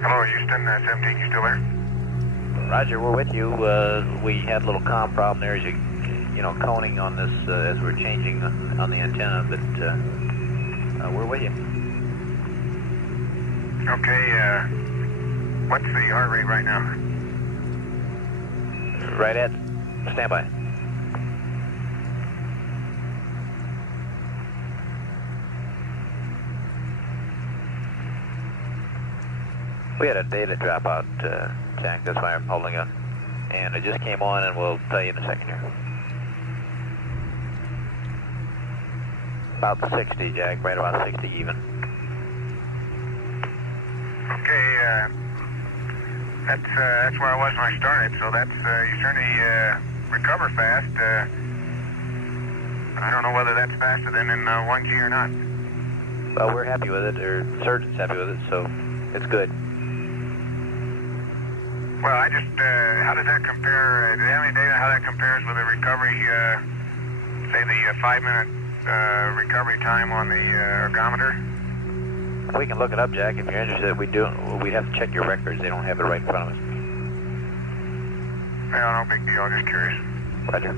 Hello, Houston, 17, you still there? Roger, we're with you. We had a little comm problem there as you know, coning on this as we're changing on the antenna, but we're with you. Okay, what's the heart rate right now? Right at standby. We had a data dropout, Jack, that's why I'm holding up. And it just came on, and we'll tell you in a second here. About 60, Jack, right about 60 even. Okay, that's where I was when I started, so that's, you certainly recover fast. I don't know whether that's faster than in 1G or not. Well, we're happy with it, or the surgeon's happy with it, so it's good. Well, I just, how does that compare, do you have any data how that compares with the recovery, say the 5-minute recovery time on the ergometer? We can look it up, Jack, if you're interested. We'd have to check your records. They don't have it right in front of us. Well, no big deal, I'm just curious. Roger.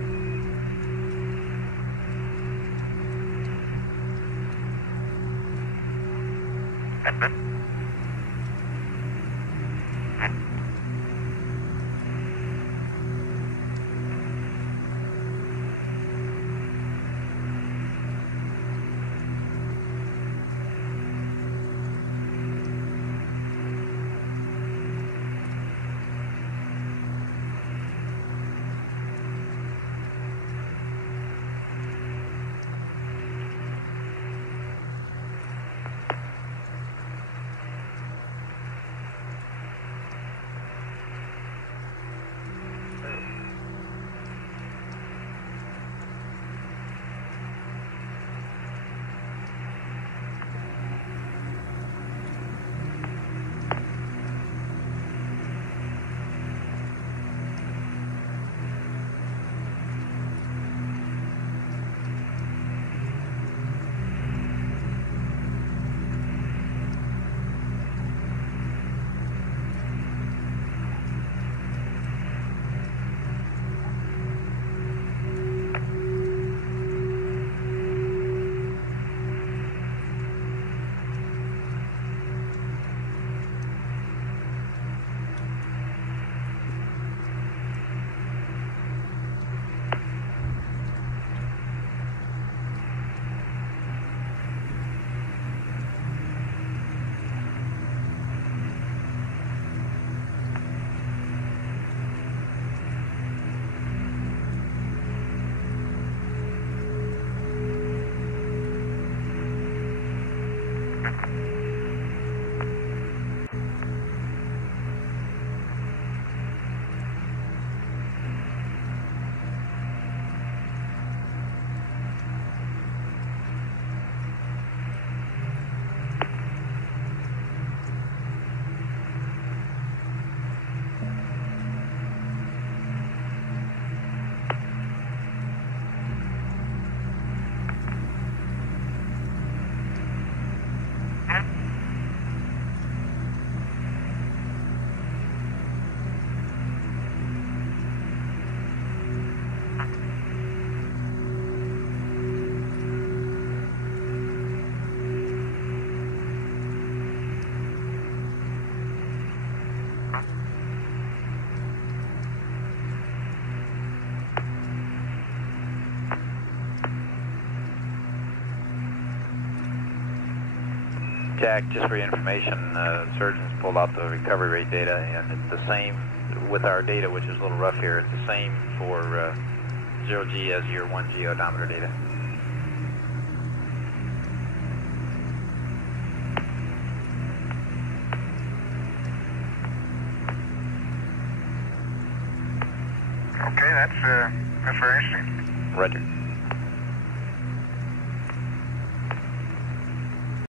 Jack, just for your information, surgeons pulled out the recovery rate data, and it's the same with our data, which is a little rough here. It's the same for 0G as your 1G odometer data. Okay, that's very interesting. Roger.